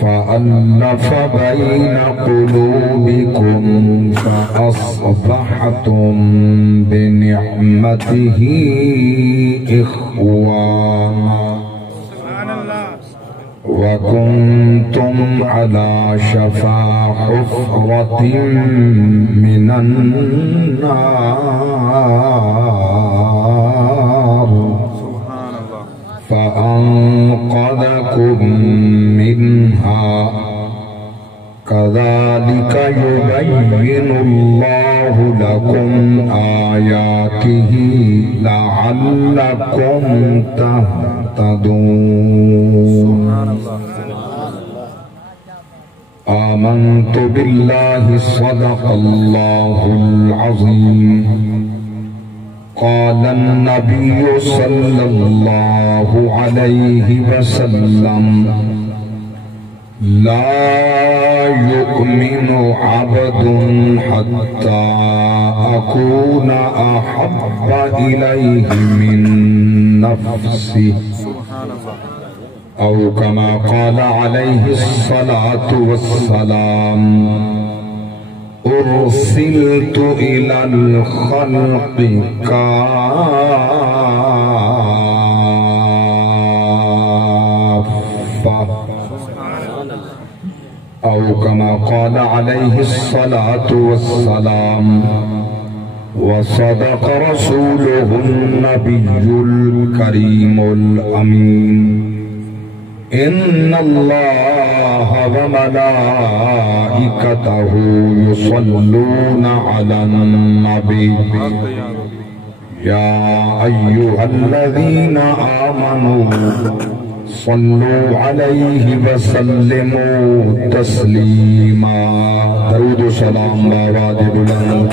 فألف بين قلوبكم فأصبحتم بنعمته إخوانا وكنتم على شفا حفرة من النار فأنقذكم منها كذلك يبين الله لكم آياته لعلكم تهتدون آمنت بالله صدق الله العظيم قال النبي صلى الله عليه وسلم لا يؤمن عبد حتى أكون أحب إليه من نفسه أو كما قال عليه الصلاة والسلام أرسلت إلى الخلق كافة أو كما قال عليه الصلاة والسلام وصدق رسوله النبي الكريم الأمين إن الله وملائكته يصلون على النبي يا أيها الذين آمنوا صلوا عليه وسلموا تسليما درود و سلام بآواز بلند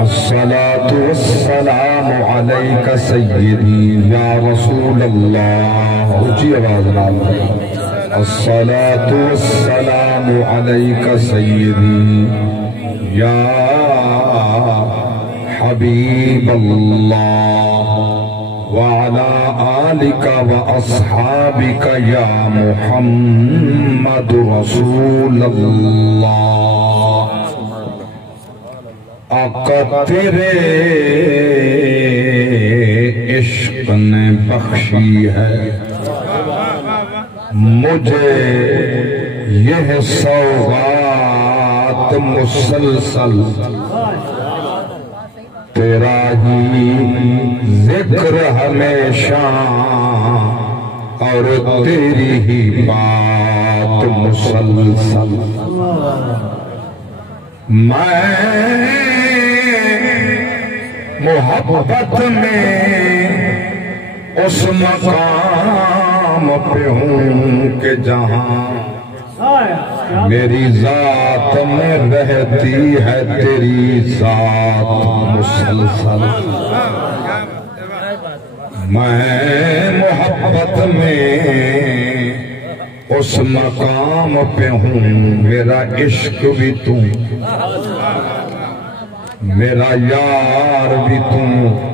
الصلاة والسلام عليك سيدي يا رسول الله اونچی آواز نال الصلاة والسلام عليك سيدي يا حبيب الله وعلى آلك وأصحابك يا محمد رسول الله آقا تیرے عشق نے بخشی ہے مجھے یہ سوغات مسلسل تیرا ہی ذکر ہمیشہ اور تیری ہی بات مسلسل میں محبت میں اس مقام پہ ہوں کہ جہاں میری ذات میں رہتی ہے تیری ذات مسلسل میں محبت میں اس مقام پہ ہوں میرا عشق بھی تم میرا یار بھی تم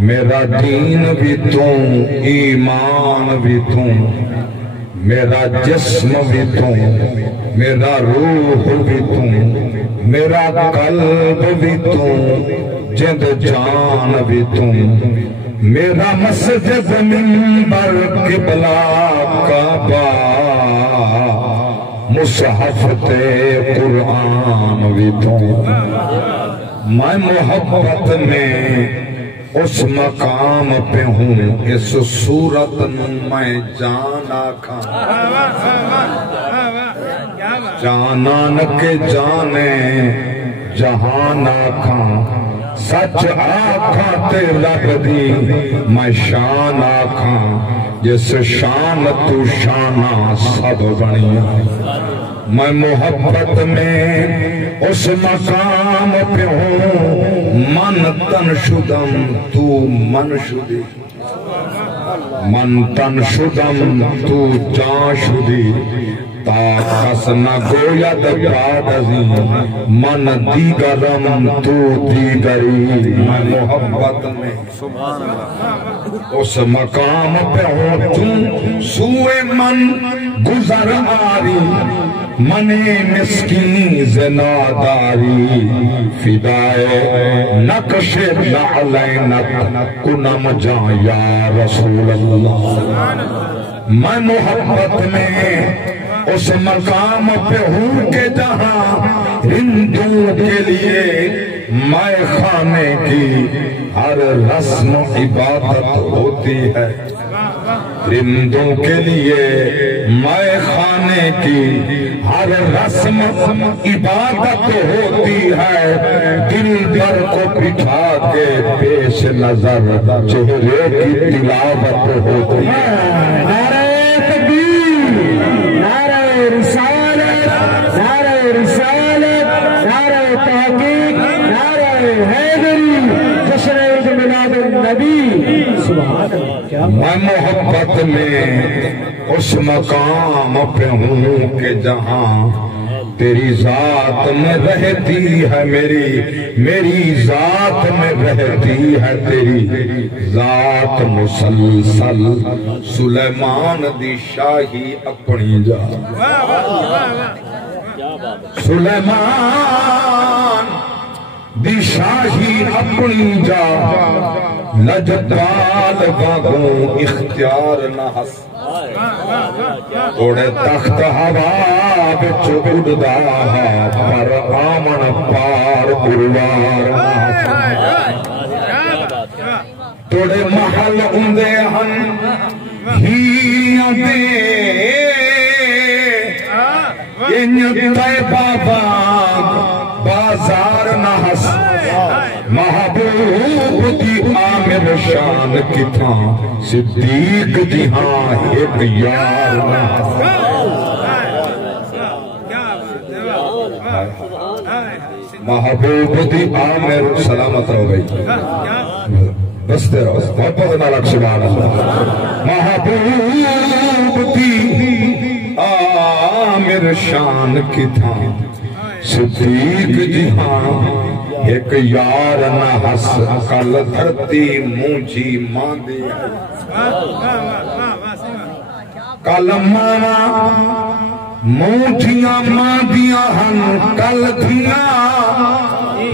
میرا دین بھی تم ایمان بھی تم میرا جسم بھی تم میرا روح بھی تم میرا قلب بھی تم جد جان بھی تم میرا مسجد منبر قبلہ کعبہ مصحف تے قرآن بھی تم میں محبت میں اس مقام پہ ہوں اس صورت میں جانا کھا جانان کے جانے جہان آکھاں سچ آکھاں تے لگ دی میں شان آکھاں جس شان تو شانہ سب بنیا میں محبت میں اس مقام پہ ہوں من تن شدم تو من شدی من تن شدم تو جان شدی تاکس نہ گوید بعد ازیں من دیگرم تو دیگری میں محبت میں اس مقام پہ ہوتوں سوئے من گزر آری من مسکین زناداری فدائے نقش نعلینت کنم جان یا رسول اللہ میں محبت میں اس مقام پہ ہوں کہ جہاں ہندوؤں کے لیے مائے خانے کی ہر رسم عبادت ہوتی ہے ہندوؤں کے لیے مائے خانے کی ہر رسم عبادت ہوتی ہے دل بر کو بٹھا کے پیش نظر چہرے کی تلاوت ہوتی ہے نعرہ تکبیر نعرہ رسالت نعرہ رسالت نعرہ تحقیق نعرہ حیدری جشن عید میلاد النبی سبحان اللہ میں محبت میں اس مقام پہ ہوں کہ جہاں تیری ذات میں رہتی ہے میری ذات میں رہتی ہے تیری ذات مسلسل سلیمان دی شاہی اپنی جا سلیمان دی شاہی اپنی جا لجپال باغوں اختیار نہ ہس اوڑے تخت ہوا بچ اڑدا پر آمن پار گروار توڑے محل اندے ہن ہیاں دے انج طیبہ باغ بازار نہ ہس محبوب دی عامر شان کی تھاں صدیق دی ہاں ایک یار نہ محبوب دی عامر سلامت رہو گئی بستے رہو محبوب نالک سبحان اللہ محبوب دی عامر شان کی تھاں صدیق دی ہاں ایک یار نہ ہس کل دھرتی مونجھی ماں دے کل ماں مونجھیاں ماں دیاں ہن کل دھیاں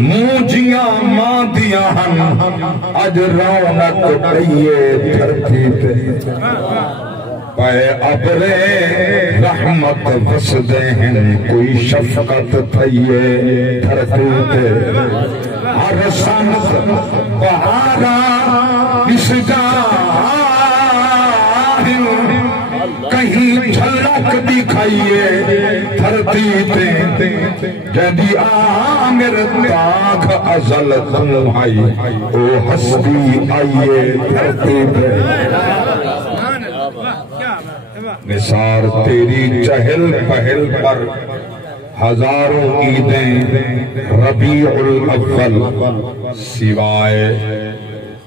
مونجھیاں ماں دیاں ہن اج رونق پئیے دھرتی تے پائے ابرے رحمت وسدے ہیں کوئی شفقت تھئیے دھرتی تے ہر سنت بہارا اس جاہن کہیں جھلک دکھائیے دھرتی تے جدی آمر تاک ازل تنہائی او ہستی آئیے دھرتی تے نثار تیری چہل پہل پر ہزاروں عیدیں ربیع الاول سوائے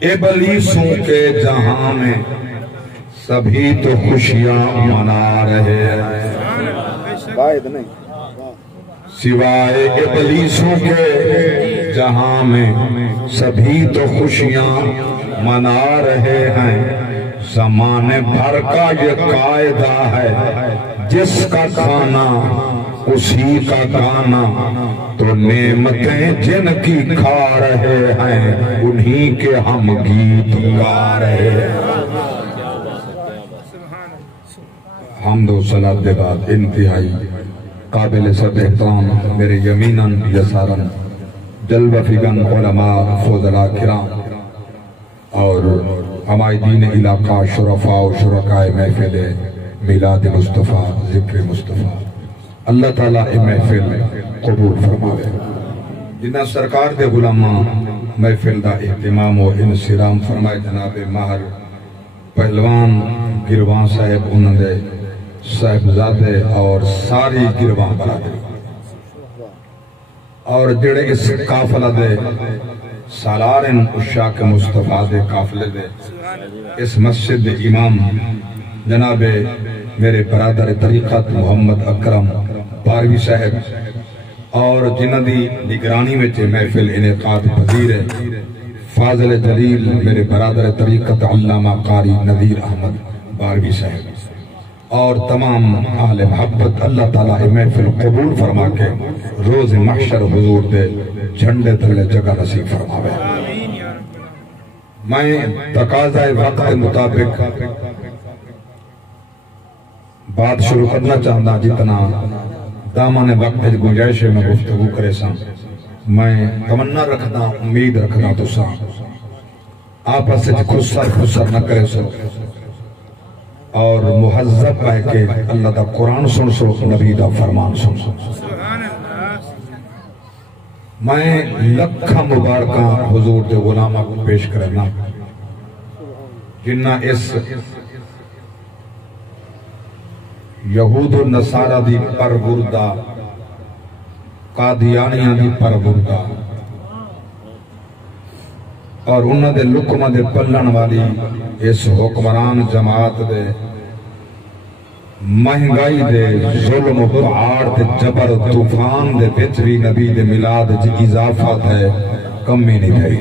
ابلیسوں کے جہاں میں سبھی تو خوشیاں منا رہے ہیں سوائے ابلیسوں کے جہاں میں سبھی تو خوشیاں منا رہے ہیں زمانے بھر کا یہ قاعدہ ہے جس کا کھانا اسی کا گانا تو نعمتیں جن کی کھا رہے ہیں انہی کے ہم گیت گا رہے ہیں حمد و صلاۃ کے بعد انتہائی قابل سب احترام میرے یمیناً یساراً جلوہ فگن علماء فضلاء کرام اور ہمارے دین علاقہ شرفاء و شرکاء محفل میلاد مصطفیٰ ذکر مصطفیٰ اللہ تعالیٰ محفل قبول فرماوے جنہ سرکار دے غلاماں محفل دا اہتمام و انصرام فرمائے جناب ماہر پہلوان گروان صاحب انہوں نے صاحبزادے اور ساری گروان برادری اور جڑے اس قافلہ دے سالارن اشاق مصطفیٰ دے قافلے دے اس مسجد امام جناب میرے برادر طریقت محمد اکرم باروی صاحب اور جنہ دی نگرانی میں محفل انعقاد پذیر ہے فاضل جلیل میرے برادر طریقت علامہ قاری نذیر احمد باروی صاحب اور تمام اہل محبت اللہ تعالیٰ محفل قبول فرما کے روز محشر حضور دے جھنڈے تلے جگہ نصیب فرماوے۔ میں تقاضۂ وقت کے مطابق بات شروع کرنا چاہتا جتنا دامن وقت گنجائش میں گفتگو کرے سا میں تمنا رکھتا امید رکھتا تو سا آپس سے خسر نہ کرے سو اور مہذب ہے کہ اللہ دا قرآن سن سو نبی دا فرمان سن سو۔ میں لکھا مبارکہ حضور دے غلامہ کو پیش کرنا جنہ اس یہود و نصارہ دی پروردہ قادیانیاں دی پروردہ اور انہاں دے لکمہ دے پلن والی اس حکمران جماعت دے مہنگائی دے ظلم و پہاڑ دے جبر طوفان دے وچ بھی نبی دے میلاد جی اضافت ہے کمی نہیں بھائی۔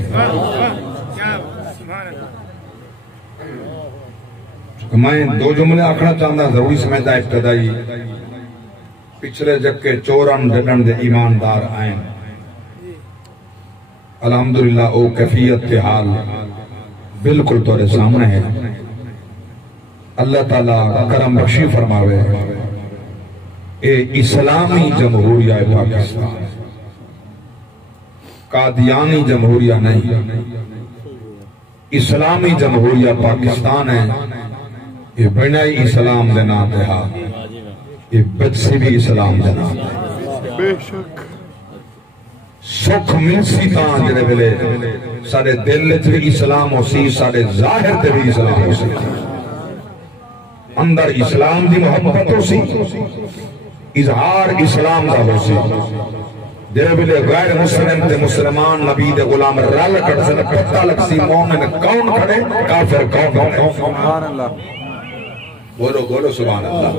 میں دو جملے آکھنا چاہتا ضروری سمجھتا ابتدائی پچھلے جگ کے چوران ڈڈن دے ایماندار آئیں الحمدللہ او کیفیت کے حال بالکل تورے سامنے ہے۔ اللہ تعالیٰ کرم بخشی فرماوے اے اسلامی جمہوریہ پاکستان قادیانی جمہوریہ نہیں اسلامی جمہوریہ پاکستان ہے۔ یہ بنائی اسلام دے نام دے ہاں یہ بچے بھی اسلام دے نام دے بے شک سکھ ملسی تاں جنہیں بلے سارے دل بھی اسلام ہو سی سارے ظاہر تے بھی اسلام ہو سی اندر اسلام دی محبت ہو سی اظہار اسلام دا ہو سی جنہیں بلے غیر مسلم تے مسلمان نبی دے غلام رل کر سے پتہ لگ سی مومن کون کھڑے کافر کون سبحان اللہ بولو سبحان اللہ۔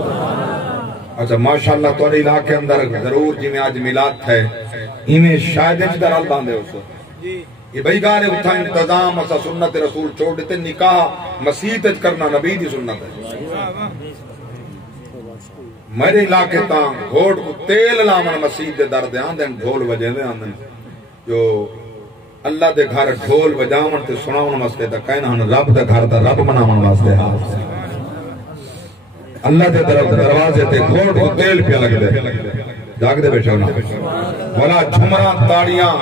اچھا ماشاءاللہ توڑے علاقے اندر ضرور جی میں آج ملاد ہے انہیں شاید اچھ در حال باندھے ہو سو یہ بھئی گانے اتھا انتظام اسا سنت رسول چھوڑ دیتے نکاح مسیحت کرنا نبی دی سنت ہے۔ میرے علاقے تاں گھوڑ کو تیل لامن مسیحت دے در دے آندھیں ڈھول بجے دے آندھیں جو اللہ دے گھر ڈھول بجامن تے سناؤن مستے دا کہنا ہن رب دے گھر دا رب منامن واسطے ہاں اللہ دے دروازے تے گھوڑ کو تیل پیا لگ دے جاگ دے بیٹھے ہونا والا جھمران تاڑیاں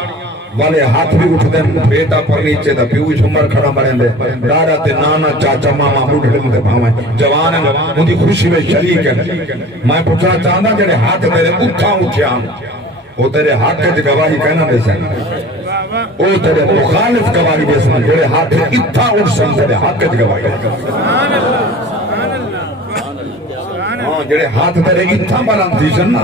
والے ہاتھ بھی اٹھ دیں بیٹا پر نیچے دا پیوی جھمر کھڑا مریں دے دادا تے نانا چاچا ماما بوڑھڑے دے بھاویں جوان ہیں ان دی خوشی میں شریک ہے۔ میں پوچھنا چاہتا جڑے ہاتھ میرے اٹھا اٹھیا وہ تیرے ہاتھ کے گواہی کہنا دے سن وہ تیرے مخالف گواہی دے سن جڑے ہاتھ اتھا اٹھ سن تیرے ہاتھ کے گواہی جڑے ہاتھ تیرے اتھا بلند تھی سن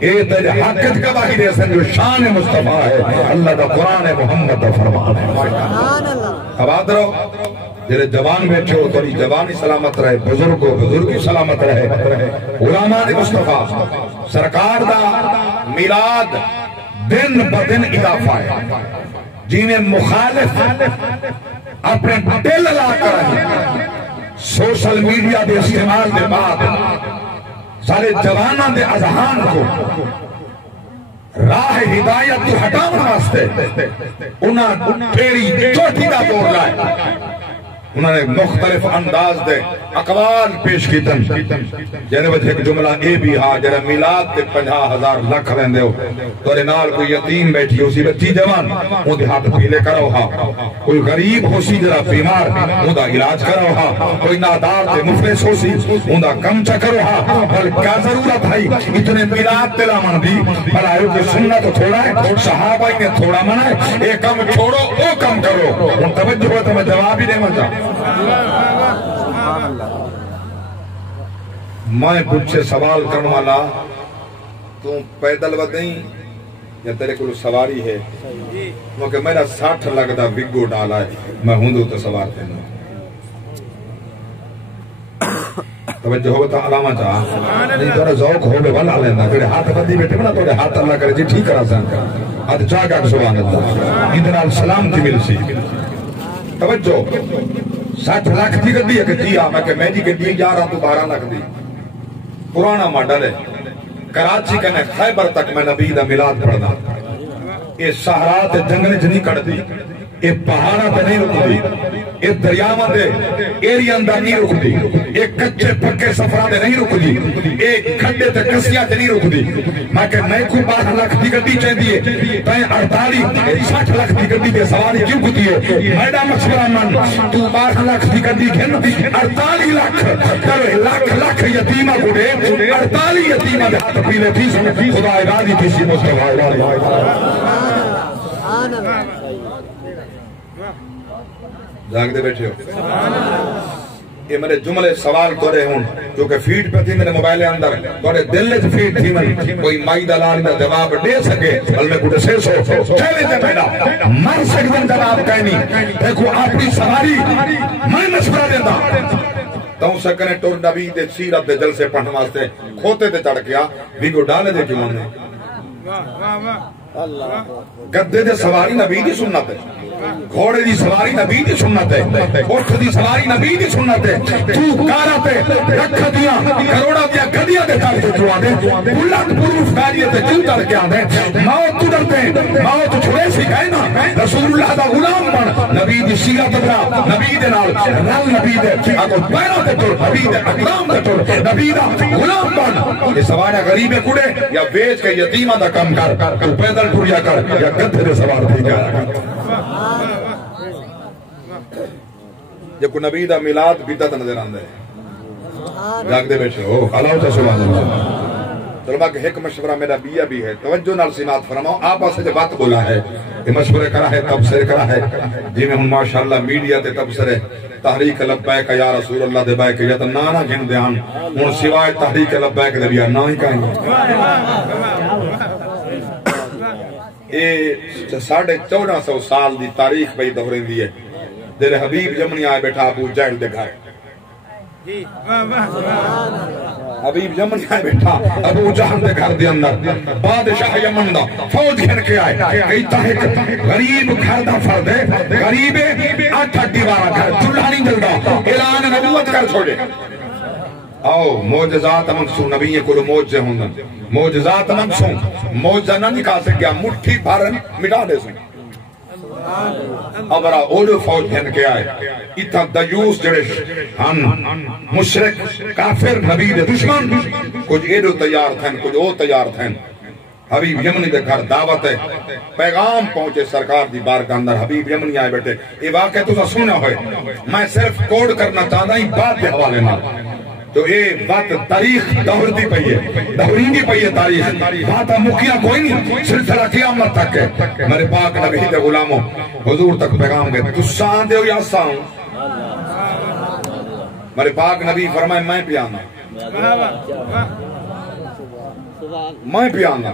اے تیرے حقیقت گواہی دے سن جو شان مصطفیٰ ہے اللہ دا قرآن محمد دا فرمان ہے۔ اب آدھ رہو جڑے جوان بیٹھے ہو توری جوانی سلامت رہے بزرگی سلامت رہے علماء مصطفیٰ سرکار دا میلاد دن بدن اضافہ ہے جنہیں مخالف اپنے دل لا کر رہے سوشل میڈیا دے استعمال دے بعد سارے جوانوں دے اذہان کو راہ ہدایت تو ہٹاؤں واسطے انہاں پھیری چوٹی دا دور لائے انہوں نے مختلف انداز دے اقوال پیش کی تن جنہیں وجہ ایک جملہ اے بھی ہاں جنہیں میلاد تے 50,000 لکھ رہن دے ہو تو نال کوئی یتیم بیٹھی ہو سی بچی جوان ان دے ہاتھ پیلے کرو ہاں کوئی غریب ہو سی جرا بیمار ان دا علاج کرو ہاں کوئی نادار تے مفلس ہو سی ان دا کم چکرو ہاں بل کیا ضرورت ہے اتنے میلاد تلا من دی بلائیو کہ سننا تو تھوڑا ہے صحابہ نے تھوڑا منع ہے ایک کم چھوڑو او کم کرو ان توجہ ہے تو میں جواب ہی دے مجھا میں پوچھے سوال کرنے والا تو پیدل ودیں یا تیرے کو سواری ہے کیونکہ میرا 60 لگتا وگو ڈالا ہے میں ہوں تو سوار دینا توجہ ہو تا علامہ چاہ نہیں تو ذوق ہو بے بلا لینا پھر ہاتھ بندی بیٹھے بنا تو ہاتھ اللہ کرے جی ٹھیک کرا سان ہاتھ چاہ گا سبحان اللہ ادنا سلام تھی مل سی توجہ 60 لاکھ دی گڈی ہے کہ جی میں کہ میں جی گڈی 11 تو 12 لاکھ دی پرانا ماڈل ہے کراچی کنے خیبر تک میں نبی دا میلاد پڑھنا یہ صحرا تے جنگل چ نہیں کڑ دی یہ پہاڑاں تے نہیں رک دی یہ دریاواں دے ایریا اندر نہیں رک دی یہ کچے پکے سفراں تے نہیں رک دی یہ کھڈے تے کسیاں تے نہیں رک دی میں کہ میں کو 12 لاکھ دی گڈی چاہیے تے 60 لاکھ دی گڈی تے سواری کیوں کیتی ہے میڈا مشورہ من تو 12 لاکھ دی گڈی گھن 48 لاکھ کرے لاکھ یتیماں کو دے 48 یتیماں دے ہاتھ پیلے تھی خدا راضی تھی سی مصطفی سبحان اللہ جاگ دے بیٹھے ہو یہ میرے جملے سوال تو رہے ہوں جو کہ فیڈ پہ تھی میرے موبائل اندر توڑے دل نے فیڈ تھی میں کوئی مائی دلال دا جواب دے سکے بل میں کچھ سے سو چلے جے بیٹا مر سکتے جواب کہیں دیکھو اپنی سواری میں مشورہ دیتا تو سکنے ٹور نبی دے سیرت دے جلسے پڑھنے واسطے کھوتے تے چڑھ گیا ویڈیو ڈالے دے کیوں نے گدے دے سواری نبی دی سنت ہے گھوڑے دی سواری نبی دی سنت ہے اٹھ دی سواری نبی دی سنت ہے تو کارا تے رکھ دیا کروڑا دیا گدیا دے چڑھ کے چوا دے بلند پروف کاری تے کیوں چڑھ کے آدھے موت تو ڈرتے موت چھوڑے سی گئے نا رسول اللہ دا غلام بن نبی دی سیرت بنا نبی دے نال رل نبی دے اگو پیرا تے ٹر نبی دے اقدام تے ٹر نبی دا غلام بن یہ سوارا غریب کڑے یا بیچ کے یتیمہ دا کم کر تو پیدل ٹریا کر یا گدھے دے سوار تھی کر جب کو نبی دا میلاد بدعت نظر آندا ہے جاگ دے بیٹھے ہو اللہ تعالی سبحان اللہ طلبہ کہ ایک مشورہ میرا بیا بھی ہے توجہ نال سماعت فرماؤ آپ سے جو بات بولا ہے یہ مشورہ کرا ہے تبصرہ کرا ہے جی میں ہوں ماشاءاللہ میڈیا تے تبصرہ تحریک لبیک یا رسول اللہ دے بیک یا تے نانا گھن دیان ہن سوائے تحریک لبیک دے بیا نہ ہی کہیں یہ 1450 سال دی تاریخ بھئی دہرین دی ہے دیر حبیب یمنی آئے بیٹھا ابو جہل دے گھر حبیب یمنی آئے بیٹھا ابو جہل دے گھر دے اندر بادشاہ یمن دا فوج گھن کے آئے کئی تاہک غریب گھر دا فرد ہے غریب 8 دیوارہ گھر چولہا نہیں جلدا اعلان نبوت کر چھوڑے آؤ موجزات منسو نبی کو موجزے ہوں موجزات منسو موجزہ نہ نکال سکیا مٹھی بھارن مٹا دے سن ابرا اوڑو فوج بھین کے آئے اتنا دیوس جڑے مشرک کافر نبی دے دشمن کچھ ایڈو تیار تھین کچھ او تیار تھین حبیب یمنی دے گھر دعوت ہے پیغام پہنچے سرکار دی بارگاہ اندر حبیب یمنی آئے بیٹھے یہ واقعہ تو سنا ہوئے میں صرف کوڈ کرنا چاہتا ہی بات دے حوالے نہ تو یہ بات تاریخ دہرتی پئی ہے دہرینگی پئی ہے تاریخ بات مکیہ کوئی نہیں سلسلہ قیامت تک ہے میرے پاک نبی دے غلاموں حضور تک پیغام گئے تو سان دے ہو یا سان میرے پاک نبی فرمائے میں پیانا میں پیانا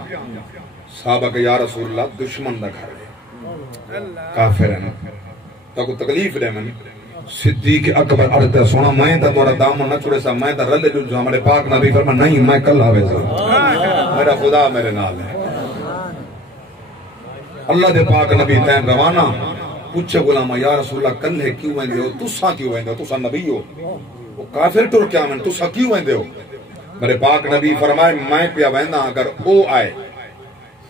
صحابہ کہ یا رسول اللہ دشمن دا گھر ہے کافر ہے تو کو تکلیف دے میں صدیق اکبر عرض سونا میں تا تورا دامن نہ چھوڑے سا میں تا رلے جو ہمارے پاک نبی فرما نہیں میں کل آوے سا میرا خدا میرے نال ہے اللہ دے پاک نبی تین روانہ پوچھے غلامہ یا رسول اللہ کل ہے کیوں ویندے ہو تسا کیوں ویندے ہو تسا نبی ہو وہ کافر ٹر کیا میں تسا کیوں ویندے ہو میرے پاک نبی فرمائے میں پیا ویندہ اگر او آئے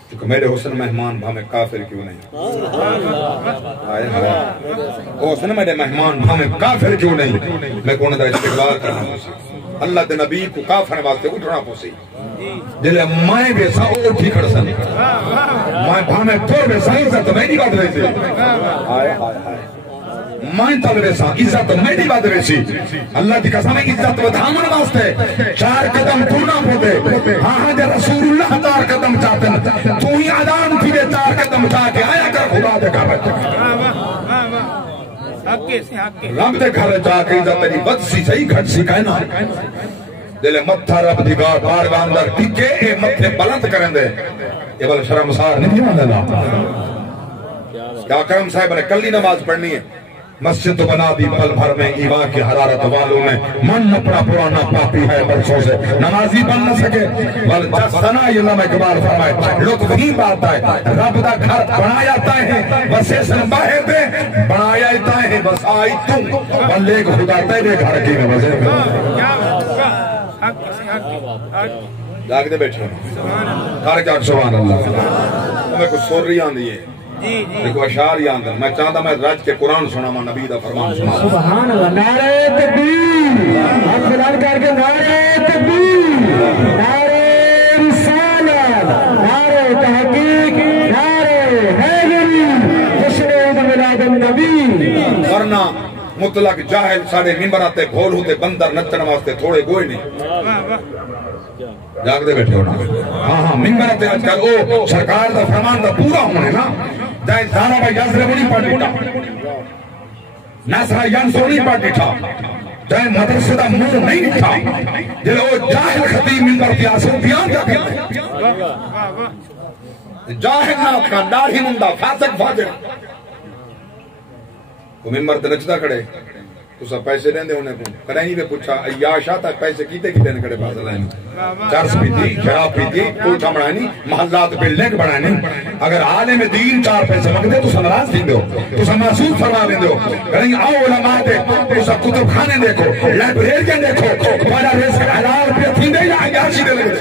کیونکہ میرے حسن مہمان بھامے کافر کیوں نہیں آئے حسن میرے مہمان بھامے کافر کیوں نہیں میں کون دا استقبال کرنا پوسی اللہ دے نبی کو کافر واسطے اٹھنا پوسی جلے میں بے سا اٹھی کھڑ سن میں بھامے پور بے سا عزت میری بات رہی تھی میں تل ویسا عزت میری بات ویسی اللہ دی قسم عزت ودھامن واسطے 4 قدم ٹرنا پوتے ہاں جے رسول اللہ 4 قدم چاہتے ہیں تو ہی آدان تھی دے 4 قدم چاہ کے آیا کر خدا دے گھر رب دے گھر چاہ کے عزت تیری بد سی صحیح گھٹ سی کہنا دلے متھا رب دی بارگاہ اندر ٹکے اے متھے بلند کریں دے یہ بل شرمسار نہیں ہوندے نا کیا کرم صاحب نے کلی نماز پڑھنی ہے مسجد بنا دی پل بھر میں ایوا کی حرارت والوں میں من اپنا پرانا پاتی ہے برسوں سے نمازی بن نہ سکے ولجسنا علامہ اقبال فرمائے لطف ہی بات ہے رب دا گھر بنایا تائیں بس اس باہر دے بنایا تائیں بس آئی تم بلے کو خدا تیرے گھر کی میں وزے جاگ دے بیٹھے گھر کیا سبحان اللہ ہمیں کچھ سور رہی آن دیئے دیکھو اشعار ہی آندر میں چاہتا میں رج کے قرآن سنا ماں نبی دا فرمان سنا سبحان اللہ نعرہ تکبیر ہم بلال کر کے نعرہ تکبیر نعرہ رسالت نعرہ تحقیق نعرہ حیدری جشن عید میلاد النبی ورنہ مطلق جاہل سارے ممبراتے بھول ہوتے بندر نچن واسطے تھوڑے گوئے نہیں جاگ دے بیٹھے ہونا ہاں ممبراتے آج کل او سرکار دا فرمان دا پورا ہونے نا جائے زارا بھائی یازرے وہ نہیں پڑھ دیتا ناسرہ یانسو نہیں پڑھ دیتا جائے مدرسہ دا منہ نہیں دیتا جلے او جاہل خطیب ممبر کی آسر بیان کیا کرتے جاہل نات کا داڑھی مندہ فاسق فاجر وہ ممبر تے نچدا کھڑے تو سب پیسے دیں دے انہیں کو کڑھائی میں پوچھا ایاش آتا پیسے کیتے کی دین کھڑے پاس لائن چرس پیتی شراب پیتی کوٹھا بڑھانی محلات بلڈنگ بڑھانی اگر عالم دین 4 پیسے مانگ دے تو سب ناراض دیں دو تو سب محسوس فرما دیں دو کہیں آؤ علماء دے تو سب کتب کھانے دیکھو لائبریرین دیکھو بڑا رزق حلال پہ تھی دے یا ایاشی دے لگے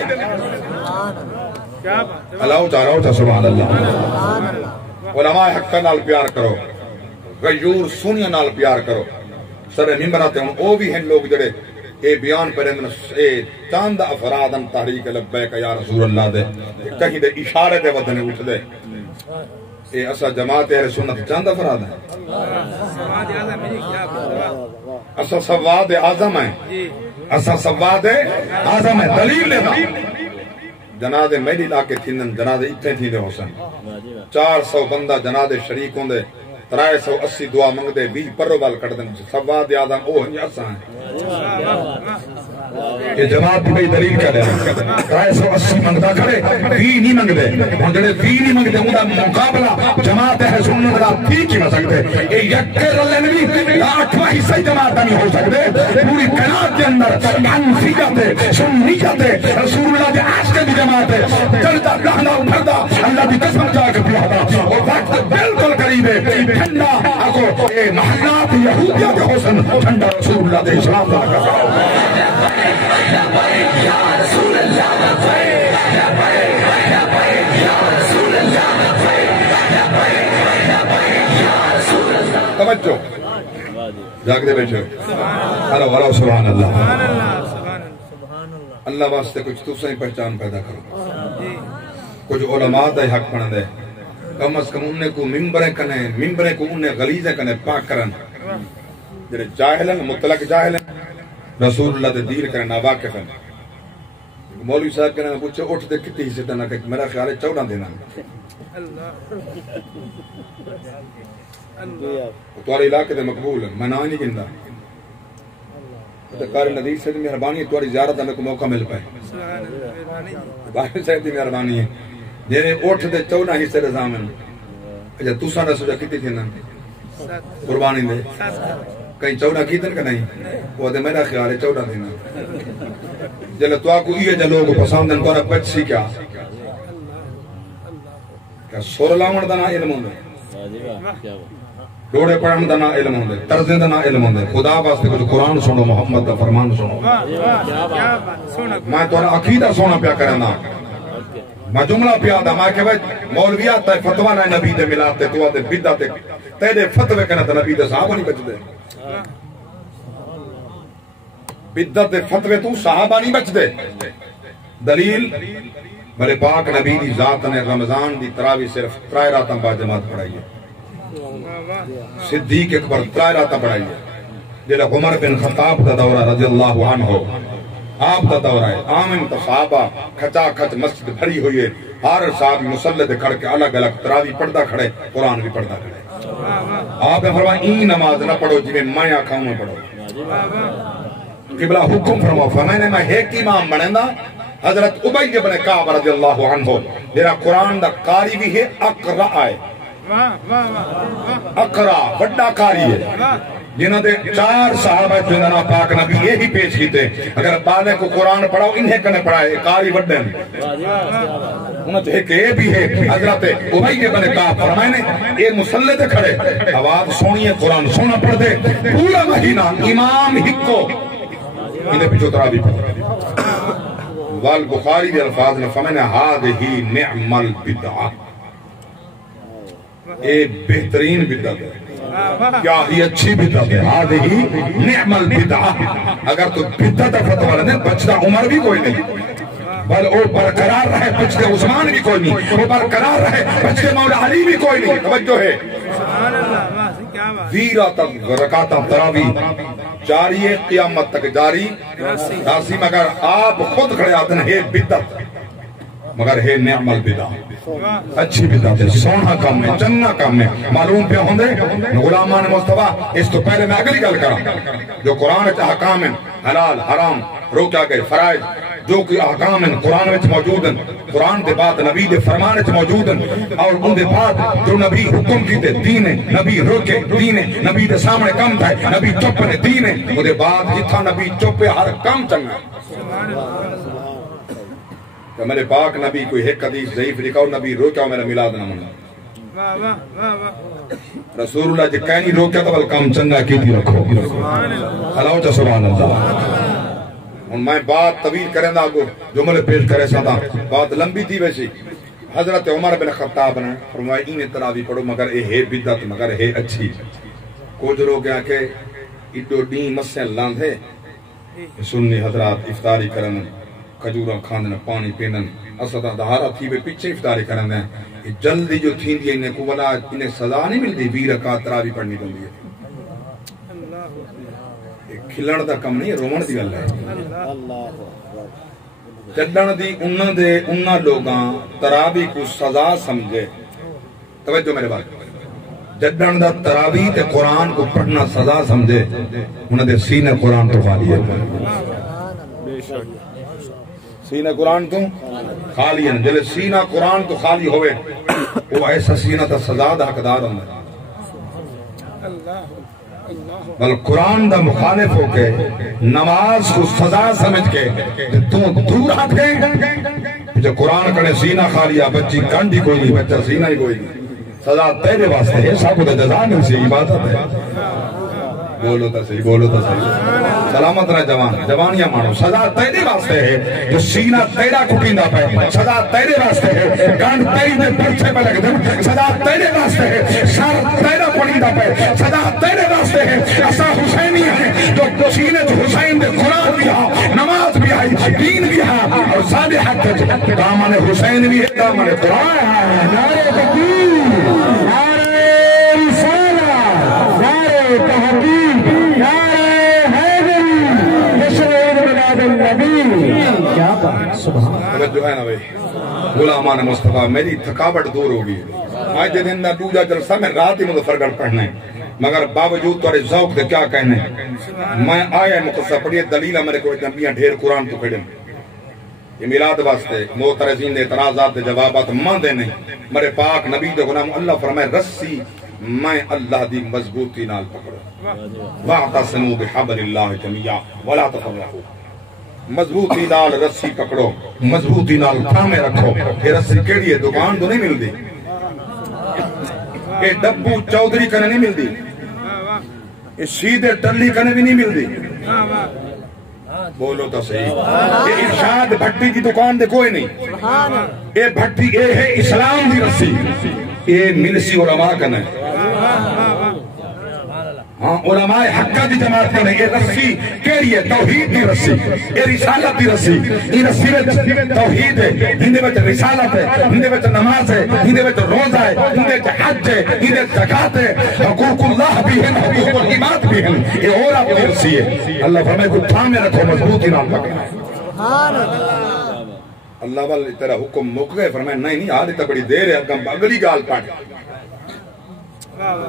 اللہ تعالیٰ سبحان اللہ علماء حق کا نال پیار کرو غیور سونیا نال پیار کرو سرے ممبراتے ہوں او بھی ہیں لوگ جڑے اے بیان پر اندر اے چاند افرادن تحریک لبیک یا رسول اللہ دے کہیں دے اشارے دے ودنے اٹھ دے اے اسا جماعت اہل سنت چاند افراد ہیں اسا سواد اعظم ہیں اسا سواد اعظم ہیں دلیل لینا جناد میلی لاکے تھینن جناد اتنے تھی دے حسن 400 بندہ جناد شریکوں دے 380 دعا منگ دے 20 پرو بال کٹ دیں سواد آدم او ہنجا سا ہیں یہ جواب بھی بھئی دلیل کر رہے ہیں 380 منگتا کھڑے 20 نہیں منگ دے اور جڑے 20 نہیں منگ دے انہا مقابلہ جماعت ہے سنت را تھی کی نہ سکتے یہ یکے رلے نبی 8واں حصہ جماعت نہیں ہو سکتے پوری قناعت کے اندر حنفیت سنیت رسول اللہ کے عاشق کی جماعت ہے چلتا لہنا اٹھتا اللہ کی قسم جا کے پیادا اور وقت بالکل قریب ہے ٹھنڈا آگو اے محلات یہودیہ کے حسن ٹھنڈا رسول اللہ دے اسلام دا کرتا یا رسول اللہ توجہ جاگ دے بیٹھے اللہ سبحان اللہ اللہ واسطے کچھ تو صحیح پہچان پیدا کرو کچھ علماء دا حق پڑھن دے کم از کم انہیں کو ممبریں کو انہیں غلیظیں کنے پاک کرن جنہیں جاہلن مطلق جاہلن رسول اللہ دے دیر کرنے ناواقف ہیں مولوی صاحب کہنے پوچھے اٹھ دے کتی حصے تنا کہ میرا خیال ہے 14 دینا تمہارے علاقے دے مقبول ہے میں نہ نہیں گندا کار ندیر سے مہربانی ہے تمہاری زیارت ہمیں کو موقع مل پائے باہر صاحب دی مہربانی ہے جنہیں اٹھ دے 14 حصے رضامن اچھا تو ساڑھا سوچا کتی تھی نا قربانی دے کہیں 14 کی دن کا نہیں وہ دے میرا خیال ہے 14 دینا جلے تو آکو یہ جو لوگ پساندن تو پچ سی کیا سور لاؤن دنا علم ہوں دے روڑے پڑھن دنا علم ہوں دے ترزیں دنا علم ہوں دے خدا باستے کچھ قرآن سنو محمد دا فرمان سنو میں تو عقیدہ سونا پیا کرنا میں جملہ پیا دا میں کہ مولویات تے فتوہ نہ نبی دے ملاتے تو آتے بدہ تے تیرے فتوے کہنا تا نبی دے صحابہ نہیں بچ دے بدت فتوے تو صحابہ نہیں بچ دے دلیل میرے پاک نبی دی ذات نے رمضان دی تراوی صرف 3 راتاں بعد جماعت پڑھائی ہے صدیق اکبر 3 راتاں پڑھائی ہے جیلہ عمر بن خطاب دا دورہ رضی اللہ عنہ آپ دا دورہ ہے آمن تو صحابہ کھچا کھچ مسجد بھری ہوئی ہے ہر صاحب مسلح کھڑ کے الگ الگ تراوی پڑھتا کھڑے قرآن بھی پڑھتا کھڑے آپ نے فرمایا این نماز نہ پڑھو جی میں آنکھاؤں میں پڑھو قبلہ حکم فرماؤ فرمائنے میں ایک امام بنیندہ حضرت عبی بن کعب رضی اللہ عنہ میرا قرآن دا قاری بھی ہے اقرأ ہے اقرا بڑا قاری ہے جنہوں نے 4 صحابہ جنہاں پاک نبی یہی پیش کیتے اگر بالے کو قرآن پڑھاؤ انہیں کنے پڑھائے قاری بڑے انہوں نے ایک یہ بھی ہے حضرت ابی بن کعب فرمائے نے یہ مسلح دے کھڑے آواز سونی ہے قرآن سونا پڑھ دے پورا مہینہ امام ہکو انہیں پیچھو ترابی پڑھ والبخاری دے الفاظ نے فرمائے ہذہ نعم البدعہ اے بہترین بدعت ہے کیا ہی اچھی بدعت ہے ہذہ نعم البدعہ اگر تو بدعت فتوی نے بچتا عمر بھی کوئی نہیں بل وہ برقرار رہے بچتے عثمان بھی کوئی نہیں وہ برقرار رہے بچتے مولا علی بھی کوئی نہیں توجہ ہے ویرات رکعت تراوی جاری ہے قیامت تک جاری راسی مگر آپ خود کھڑے آتے ہیں بدعت مگر ہے نعم البدعہ اچھی بدعت ہے سونا کام ہے چنگا کام ہے معلوم پہ ہوندے غلامان مصطفیٰ اس تو پہلے میں اگلی گل کرا جو قرآن کے احکام ہیں حلال حرام روکا گئے فرائض جو کہ احکام ہیں قرآن وچ موجود ہیں قرآن دے بعد نبی دے فرمان وچ موجود ہیں اور ان دے بعد جو نبی حکم کیتے دین ہے نبی روکے دین ہے نبی دے سامنے کم تھا نبی چپ نے دین ہے وہ دے بعد جتھا نبی چپ ہر کم چنگا کہ میرے پاک نبی کوئی ایک حدیث ضعیف لکھاؤ نبی روکا میرا میلاد نہ منا رسول اللہ جی کہیں نہیں روکیا تو بل کام چنگا کی تھی رکھو اللہ چا سبحان اللہ ان میں بات طویل کریں دا کو جملے پیش کرے ساتا بات لمبی تھی ویسی حضرت عمر بن خطاب نے فرمایا انہیں تراوی پڑھو مگر اے ہے بدعت مگر ہے اچھی کچھ لوگ ہیں کہ اڈو دین مسئل لاندھے سنی حضرات افطاری کرن کھجوراں کھاندن پانی پینن اسدا دہارا تھی بے پیچھے افطاری کرن دیں جلدی جو تھی دی انہیں کو ولا انہیں سزا نہیں ملتی 20 رکعت تراوی پڑھنی پوندی ہے کھلن دا کم نہیں رومن دی گل ہے چڈن دی انہاں لوگاں تراوی کو سزا سمجھے توجہ میرے بات جڈن دا تراوی تے قرآن کو پڑھنا سزا سمجھے انہاں دے سینے قرآن تو خالی ہے سینہ قرآن تو خالی ہے جلے سینہ قرآن تو خالی ہوئے وہ ایسا سینہ تا سزا دا حقدار ہوندے بل قرآن دا مخالف ہو کے نماز کو سزا سمجھ کے تو دور ہاتھ گئے جو قرآن کنے سینہ خالی ہے بچی کانڈی کوئی نہیں بچہ سینہ ہی کوئی نہیں سزا تیرے واسطے ہے ساکو دا جزا نہیں سی عبادت ہے بولو تا صحیح سلامت رہ جوانیاں مانو سزا تیرے واسطے ہے جو سینہ تیرا کٹیندہ پہ سزا تیرے واسطے ہے گانڈ تیری دے پرچے پہ لگ دے سزا تیرے واسطے ہے سار تیرا پڑیندہ پہ سزا تیرے واسطے ہے ایسا حسینی ہے جو سینے جو حسین دے قرآن بھی ہا نماز بھی آئی دین بھی ہا اور صالح حق دامن حسین بھی ہے دامن قرآن ہے نعرہ تکبیر نعرہ رسالہ نعرہ تحقیق نعرہ حیدری نشر بلاد النبی کیا بات سبحان جو ہے نا بھئی غلامان مصطفیٰ میری تھکاوٹ دور ہوگی آج دن نہ دوجہ جلسہ میں رات ہی مظفر گڑھ پڑھنے مگر باوجود تو ذوق دے کیا کہنے میں آیا مقصہ پڑھیے دلیل میرے کو نبیاں ڈھیر قرآن تو کھڑے یہ میلاد واسطے معترضین دے اعتراضات دے جوابات ماندے نہیں میرے پاک نبی دے غلام اللہ فرمائے رسی میں اللہ دی مضبوطی نال پکڑو واعتصموا بحبل اللہ جميعا ولا تفرقوا مضبوطی نال رسی پکڑو مضبوطی نال تھامے رکھو یہ رسی کیڑی ہے دکان تو نہیں ملدی یہ ڈبو چودھری کنے نہیں ملدی یہ سیدھے ٹلی کنے بھی نہیں ملدی بولو تو صحیح یہ ارشاد بھٹی کی دکان دے کوئی نہیں یہ بھٹی یہ ہے اسلام دی رسی یہ ملسی علماء کنے ہاں علماء حقہ دی جماعت کنے یہ رسی کیڑی ہے توحید دی رسی یہ رسالت دی رسی یہ رسی توحید ہے ہندے وچ رسالت ہے ہندے وچ نماز ہے ہندے وچ روزہ ہے ہندے وچ حج ہے ہندے وچ زکات ہے حقوق اللہ بھی ہیں حقوق العباد بھی ہیں یہ اور آپ دی رسی ہے اللہ فرمائے کو تھامے رکھو مضبوطی نال پکڑنا سبحان اللہ اللہ وال تیرا حکم مک گئے فرمائے نہیں آج تک بڑی دیر ہے اگلی گال پڑھ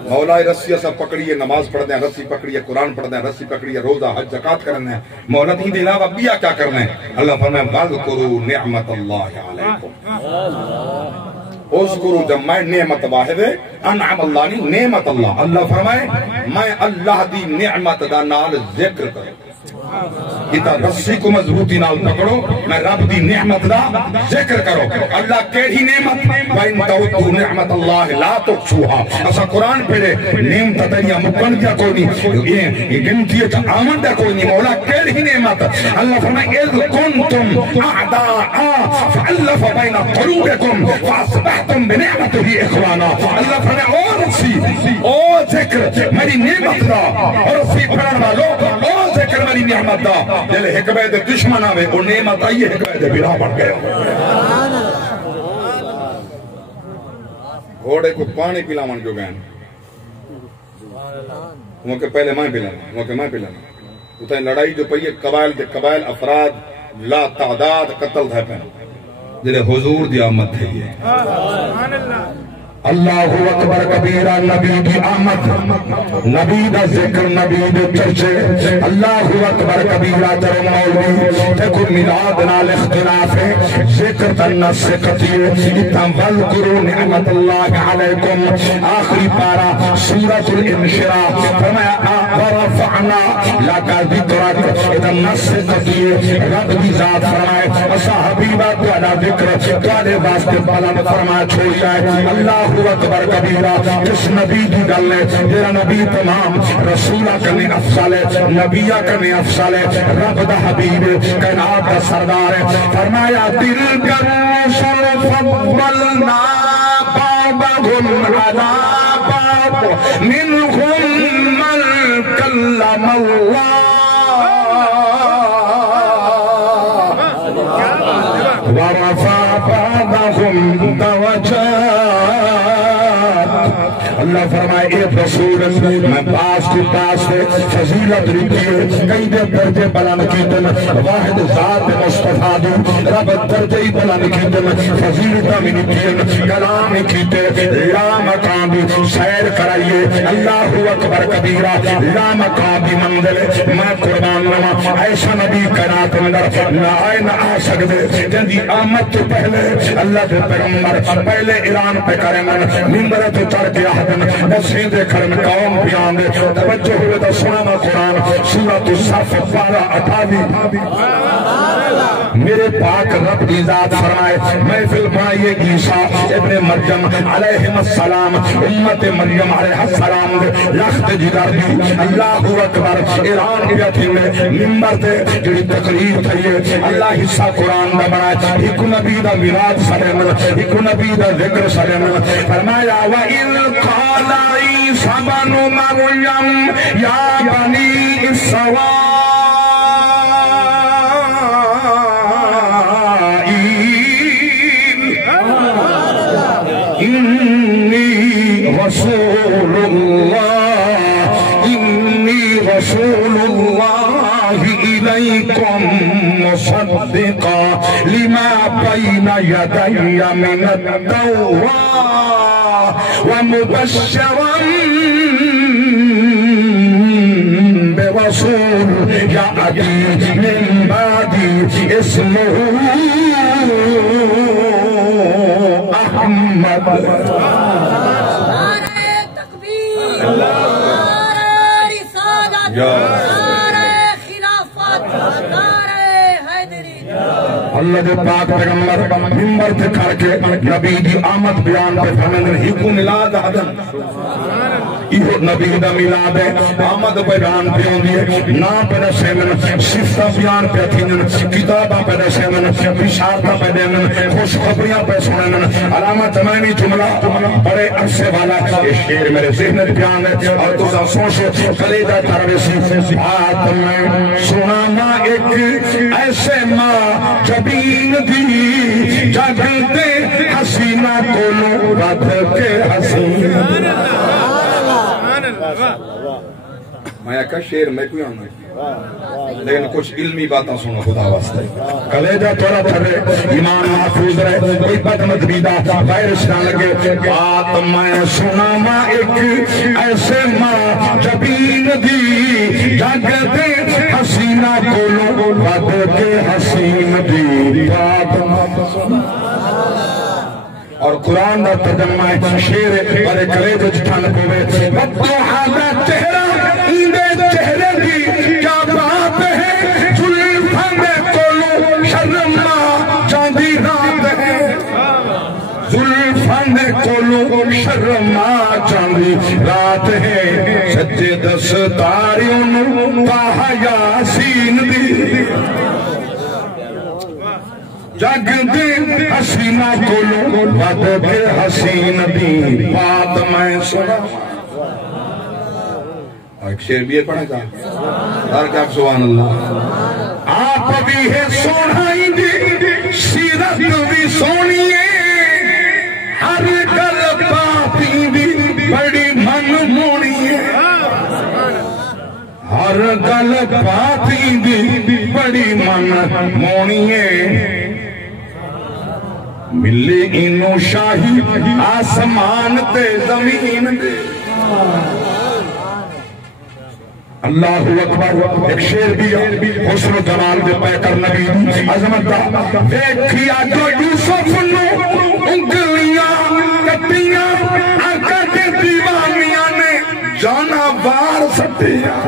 مولا رسی سب پکڑیے نماز پڑھ دیں رسی پکڑیے قرآن پڑھ دیں رسی پکڑیے روزہ حج زکات کرنا ہے مولا ہی دے علاوہ بیا کیا کرنا ہے اللہ فرمائے واذکروا نعمت اللہ علیکم اذکروا جب میں نعمت واحد ہے انعم اللہ نہیں نعمت اللہ اللہ فرمائے میں اللہ دی نعمت دا نال ذکر کروں اتا رسی کو مضبوطی نال پکڑو میں رب دی نعمت دا ذکر کرو اللہ کیڑی نعمت وَإِن تَعُدُّوا نِعْمَةَ اللَّهِ لَا تُحْصُوهَا اسا قرآن پڑھے نعمت تیریا مکن کیا کوئی نہیں یہ گنتی ہے آمن دا کوئی نہیں مولا کیڑی نعمت اللہ فرمائے اذ کنتم اعداء فالف بین قلوبکم فاصبحتم بنعمته اخوانا اللہ فرمائے او رسی او ذکر میری نعمت دا اور رسی پڑھن والو او ذکر میری نعمت دا جلے حکمہ دے دشمن آوے وہ نعمت آئی ہے حکمہ دے بلا بڑھ گئے گھوڑے کو پانی پلاون جو گئے وہ کہ پہلے میں پلانا وہ کہ میں پلانا اتنے لڑائی جو پہیے قبائل افراد لا تعداد قتل تھا پہنے جلے حضور دی آمد تھے یہ اللہ اکبر کبیرہ نبی دی آمد نبی دا ذکر نبی دے چرچے اللہ اکبر کبیرہ تر مولوی تکو ملاد نال اختلاف ہے ذکر تنس سے قطیے اتم والکرو نعمت اللہ علیکم آخری پارا سورة الانشراء فرمایا ورفعنا لکا ذکرک اتم نس سے قطیے رب دی ذات فرمائے اسا حبیبہ تو علا ذکر تو علی واسطے بلند فرمائے چھوڑ جائے اللہ اکبر کبیرہ جس نبی دی گل ہے جیرا نبی تمام رسولہ کنے افضل ہے نبیہ کنے افضل ہے رب دا حبیب کائنات دا سردار ہے فرمایا تلک الرسل فضلنا بعضهم علی بعض منهم من کلم اللہ ورفع بعضهم درجات اللہ فرمائے ایک رسول میں پاس کو پاس سے فضیلت رکھیے کئی دے درجے بلند کیتن واحد ذات مصطفیٰ دی رب درجے ہی بلند کیتن فضیلتہ میں نکین کلام کیتے لا مقام بھی سیر کرائیے اللہ اکبر کبیرہ لا مقام بھی منزل میں قربان رہا ایسا نبی کرات اندر نہ آئے نہ آ سکتے جن دی آمد تو پہلے اللہ دے پیغمبر پہلے اعلان پہ کریں ممبر تو چڑھ کے بسیں دے کھڑے میں قوم بیان دے توجہ ہوئے تو سنانا قرآن سورۃ الصف پارہ 28 میرے پاک رب دی ذات فرمائے محفل بنائیے عیسیٰ ابن مریم علیہ السلام امت مریم علیہ السلام لخت جگر دی اللہ اکبر ایران کیا تھی میں ممبر دے جڑی تقریر تھئیے اللہ حصہ قرآن دا بنائے ایک نبی دا میلاد سلیم ایک نبی دا ذکر سلیم فرمایا وَإِذْ قَالَ عِيسَى ابْنُ مَرْيَمَ يَا بَنِي إِسْرَائِيلَ رسول الله إليكم مصدقا لما بين يدي من التوراة ومبشرا برسول يأتي من بعدي اسمه أحمد اللہ دے پاک پیغمبر ممبر تے کھڑ کے نبی دی آمد بیان پہ فرمائے ہی کو ملاد آدم یہ نبی دا ملاد ہے آمد بیان پہ ہوندی ہے نام پہ نسیمن صفتہ بیان پہ تھینن کتابہ پہ نسیمن بشارتہ پہ دینن خوش خبریاں پہ سنن علامہ تمامی جملہ بڑے عرصے والا یہ شیر میرے ذہن بیان ہے اور تو سا سوچو کلیدہ ترویسی بات میں سنانا ایک ایسے ماں جبین دی جگتے حسینہ کولو رد کے حسین میں کہا شیر میں کوئی آنا لیکن کچھ علمی باتاں سنو خدا واسطے کلیجہ تھوڑا تھرے ایمان محفوظ رہے کوئی بدمت بیدہ وائرس نہ لگے بات میں سنا ماں ایک ایسے ماں جبین دی جگتے حسینہ کولو رد کے حسین دی بات اور قرآن دا ترجمہ ہے شیر بڑے کلے جو جٹھان پوے وَالضُّحَىٰ دا چہرہ ایندے چہرے کی کیا بات ہے زلفاں دے کولوں شرما چاندی رات ہے زلفاں دے کولوں شرما چاندی رات ہے سچے دستاریوں نو پاہا یاسین دی جگ دی حسینہ کولوں ود کے حسین دی بات میں سنا ایک شیر بھی ہے پڑھا چاہتا ہر کیا سبحان اللہ آپ بھی ہے سونائی دی سیرت بھی سونی ہے ہر گل پاپی بھی بڑی من مونی ہے ہر گل پاپی بھی بڑی من مونی ہے ملے انو شاہی آسمان تے زمین تے اللہ اکبر ایک شیر بھی حسن و جمال دے پیکر نبی عظمت دا دیکھیا جو یوسف نو انگلیاں کٹیاں آقا کے دیوانیاں نے جانا بار سٹیاں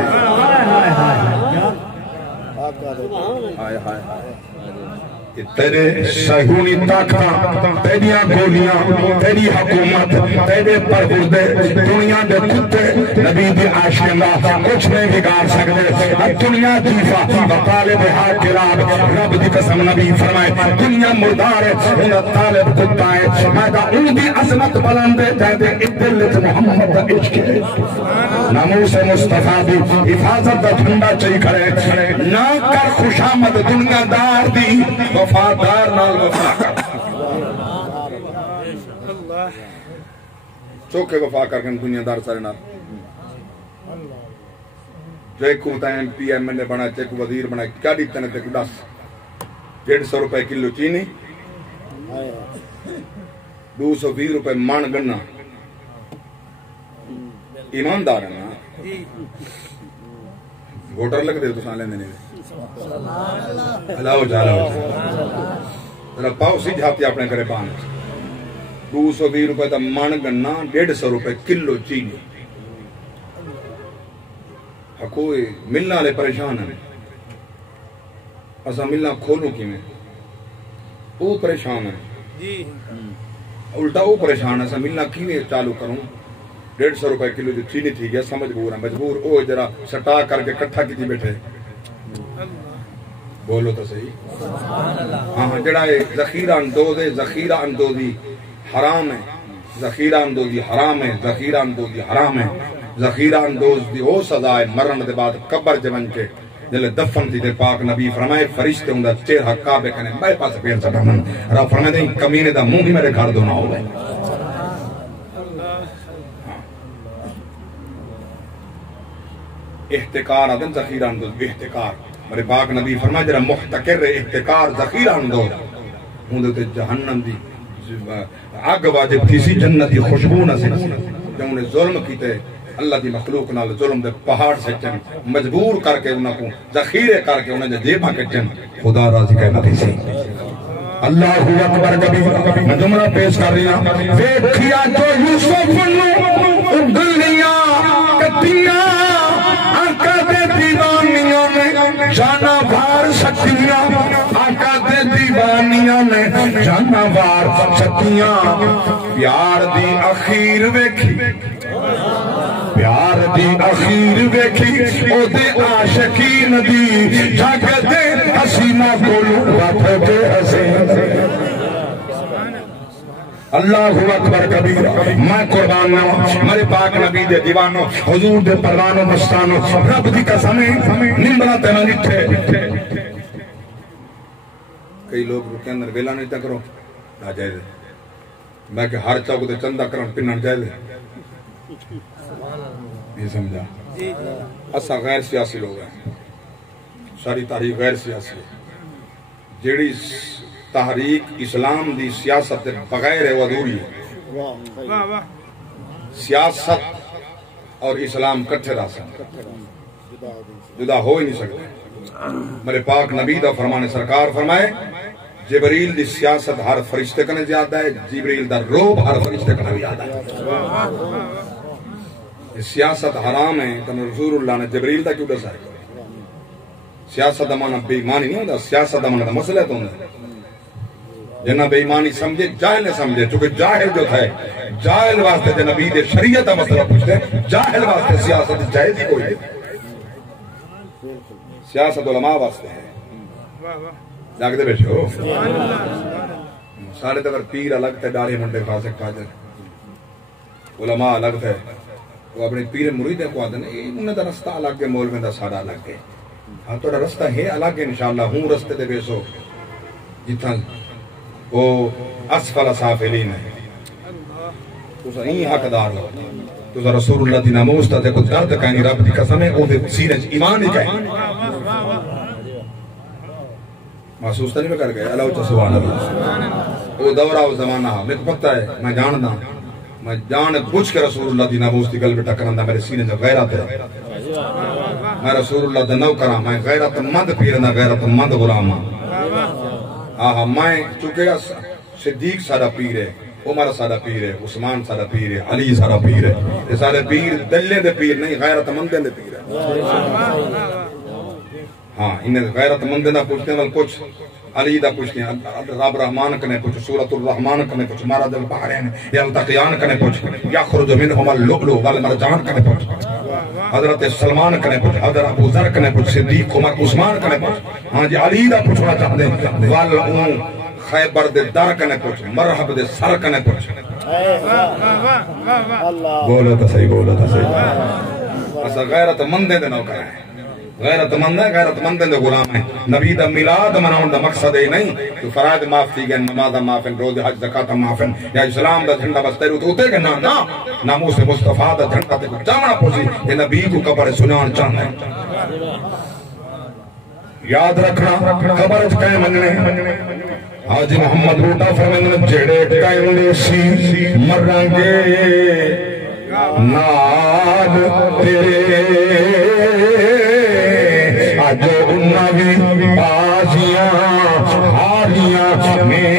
تیرے صہیونی طاقتاں تیریاں گولیاں تیری حکومت تیرے پروردے دنیا دے کتے نبی دی عاشقاں کچھ نہیں بگاڑ سکتے دنیا جیفا طالب ہا کلاب رب دی قسم نبی فرمائے دنیا مردار ہے انہاں طالب کتا ہے میں دا ان دی عظمت بلند ہے جہدے ادلت محمد دا عشق ہے ناموس مصطفیٰ دی حفاظت دا جھنڈا چاہی کھڑے نہ کر خوشامد دنیا دار دی وفادار نال وفا کر چوکے وفا کر کے دنیا دار سارے نال جو ایک ہوتا ہے پی ایم ایل اے بنا چیک وزیر بنا کیا دیتے ہیں تیکو 150 روپے کلو چینی 220 روپے مان گنا ایماندار ہے نا ووٹر لگ دے تو سان لیندے نہیں اللہ جالا ذرا پاؤ سی جھاپتی اپنے کرے پان 220 روپے تا من گنا 150 روپے کلو چینی کوئی ملنا لے پریشان ہیں اسا ملنا کھولوں کی میں وہ پریشان ہے الٹا وہ پریشان ہے اسا ملنا کی میں چالو کروں 150 روپے کلو جو چینی تھی گیا سمجھ مجبور او جرا سٹا کر کے کٹھا کی تھی بیٹھے بولو تو صحیح ہاں جڑا ہے ذخیرہ اندوز ہے ذخیرہ اندوزی حرام ہے ذخیرہ اندوزی حرام ہے ذخیرہ اندوزی حرام ہے ذخیرہ اندوز دی ہو سزا ہے مرن دے بعد قبر جمن کے جلے دفن تھی دے پاک نبی فرمائے فرشتے ہوں دا چہرہ کعبے کنے بے پاس پیر سٹھانن رب فرمائے دیں کمینے دا منہ ہی میرے گھر دو نہ ہوئے احتکار آدم ذخیرہ اندوز احتکار میرے پاک نبی فرمائے جرا محتکر احتکار ذخیرہ اندوز ہوں دے جہنم دی آگ واجب تھی سی جنتی خوشبو نہ سے جب انہیں ظلم کیتے اللہ دی مخلوق نال ظلم دے پہاڑ سے چن مجبور کر کے انہوں کو ذخیرے کر کے انہیں جیبا کے چن خدا راضی کہنا تھی سی اللہ اکبر کبھی میں جملہ پیش کر رہی ہوں ویکھیا جو یوسف نو اگلیاں کتیاں آقا دے دیوانیاں نے جانا بھار سکتیاں آقا دے دیوانیاں نے جانا بھار سکتیاں پیار دی اخیر ویکھی پیار دی اخیر ویکھی او دے عاشقین دی جھگ دے حسینہ کولو وقت دے حسین اللہ اکبر کبیر میں قربان نہ میرے پاک نبی دے دیوانوں حضور دے پروانوں مستانوں رب دی قسمیں نمبرہ تے نٹھے کئی لوگ رکے اندر ویلا نہیں تک کرو نہ جائے دے میں کہ ہر چوک دے چندہ کرن پنن جائے دے نہیں سمجھا اسا غیر سیاسی لوگ ہیں ساری تاریخ غیر سیاسی جیڑی تحریک اسلام دی سیاست بغیر ہے وہ ادھوری ہے سیاست اور اسلام کٹھے رہ سکتے جدا ہو ہی نہیں سکتے میرے پاک نبی دا فرمانے سرکار فرمائے جبریل دی سیاست ہر فرشتے کنے زیادہ ہے، جبریل دا روب ہر فرشتے کنے زیادہ ہے۔ سیاست حرام ہے تو رسول اللہ نے جبریل دا کیوں دسا ہے؟ سیاست دا معنی بے ایمانی نہیں ہوتا، سیاست دا معنی مسئلہ تو ہوتا ہے۔ جنہ بے ایمانی سمجھے جاہل نے سمجھے، چونکہ جاہل جو تھا جاہل واسطے جو نبی دے شریعت دا مسئلہ پوچھتے جاہل واسطے سیاست جائز ہی کوئی ہے۔ سیاست علماء واسطے ہے، جاگتے بیٹھے ہو سارے تک پیر الگ تھے، داڑھی منڈے فاسق قادر، علماء الگ تھے، وہ اپنے پیر مرید کو آدھے انہیں دا رستہ الگ ہے، مولوی دا سارا الگ ہے۔ ہاں توڑا رستہ ہے الگ ہے، انشاءاللہ ہوں رستے دے بیسو جتنا وہ اسفل سافلین ہے، تو سا این حق دار ہو، تو سا رسول اللہ دی ناموس تا تے کچھ درد کہیں رب دی قسم ہے، او دے سینے ایمان ہی کہیں محسوس تا نہیں میں کر گئے، اللہ اچھا سبحان اللہ۔ وہ دورہ و زمانہ میں کو پتہ ہے، میں جاندہ میں جان بوجھ کے رسول اللہ دی ناموس دی قلب ٹکرندہ میرے سینے جو غیرت ہے، میں رسول اللہ دا نو کرام، میں غیرت مند پیرنا، غیرت مند غلام آہا، میں چونکہ صدیق سارا پیر ہے، عمر سارا پیر ہے، عثمان سارا پیر ہے، علی سارا پیر ہے، یہ سارے پیر دلے دے پیر نہیں، غیرت مندے دے پیر ہے۔ ہاں انہیں غیرت مندے دا پوچھتے ہیں کچھ علی دا پوچھتے ہیں، رب رحمان کنے پوچھ، سورۃ الرحمان کنے پوچھ، مرج البحرین یلتقیان کنے پوچھ، یخرج منہما اللؤلؤ والمرجان کنے پوچھ، حضرت سلمان کنے پوچھ، حضرت ابو ذر کنے پوچھ، صدیق عمر عثمان کنے پوچھ، ہاں جی علی دا پوچھنا چاہتے ہیں، والعون خیبر دے در کنے پوچھ، مرحب دے سر کنے پوچھ۔ بولو تا صحیح، بولو تا صحیح۔ ایسا غیرت مندے دے نوکر ہیں، غیرت مند ہے، غیرت مند ہے غلام ہے۔ نبی دا میلاد مناؤں دا مقصد ہے نہیں تو فرائض معاف تھی گئے، نماز معاف ہیں، روزے حج زکات معاف ہیں، یا اسلام دا جھنڈا بس تیرو تو اتے گنا نا ناموس مصطفیٰ دا جھنڈا تے کو جامنا پوسی، یہ نبی کو قبر سنان چاہنا ہے۔ یاد رکھنا قبر کہیں مننے آج محمد روٹا فرمائن جڑے کہیں لے سی مرنگے نال تیرے جو انہی بازیاں ہاریاں میں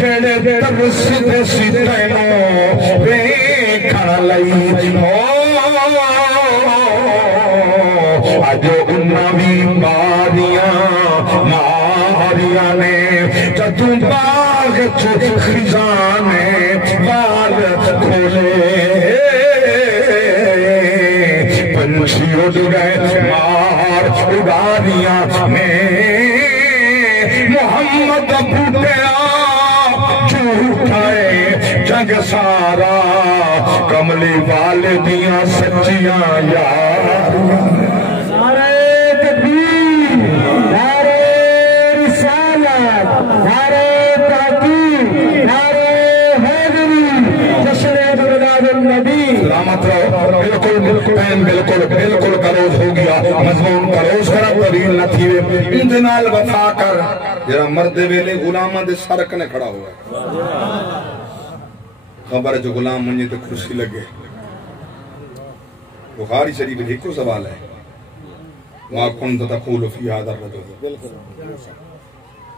جڑے ترس دے سیتینوں ویکھن لئی جو انہی بازیاں ہاریاں نے جدوں باغ خزانے بال کھولے پنچھی اڑ گئے مار اڑاریاں میں محمد بھوٹیا جھوٹائے جگ سارا کملی والدیاں سچیاں یار نعرہ تکبیر، نعرہ رسالت، نعرہ تحقیق، نعرہ حیدری، جشن میلاد النبی۔ سلامت رہو، بالکل پین بالکل کروز ہو گیا، مضمون کروز کرا طویل نہ تھیوے، انتنال وفا کر جرا مرد ویلے غلامہ دے سرکنے کھڑا ہوا ہے۔ خبر جو غلام منجے تو خوشی لگے۔ بخاری شریف ایک کو سوال ہے، وَا كُنْتَ تَقُولُ فِي هَذَا الرَّجُلِ۔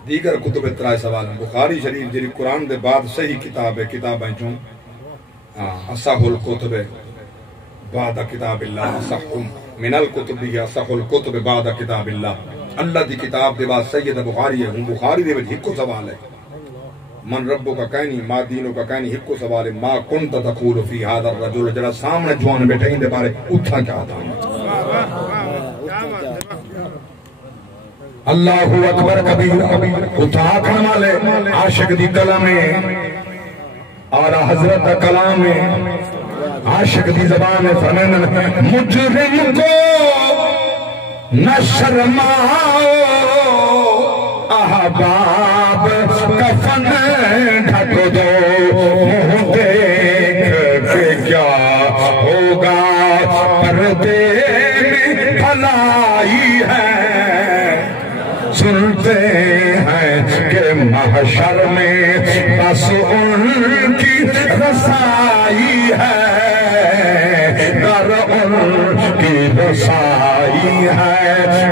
دیگر کتب اترائے سوال ہیں، بخاری شریف جری قرآن دے بعد صحیح کتاب ہے، کتاب ہیں چون اصح الکتب بعد کتاب اللہ، اصح من الکتب ہی اصح الکتب بعد کتاب اللہ، اللہ دی کتاب دے بعد سید بخاری ہے، ہوں بخاری دے وجہ ایک کو سوال ہے، من ربو کا کہنی، ما دینو کا کہنی، ایک کو سوال ہے، ما کنت تقول فی هذا الرجل، جڑا سامنے جوان بیٹھے ہیں دے بارے اتھا کیا تھا۔ اللہ اکبر کبیر، اتھا آکھن والے عاشق دی کلمیں اور حضرت کلام عاشق دی زبان فرمائن مجرم کو نہ شرماؤ، احباب کفن ڈھک دو، منہ دیکھ کے کیا ہوگا، پردے میں بھلائی ہے، سنتے ہیں کہ محشر میں بس ان کی رسائی ہے، در ان کی رسائی ہے،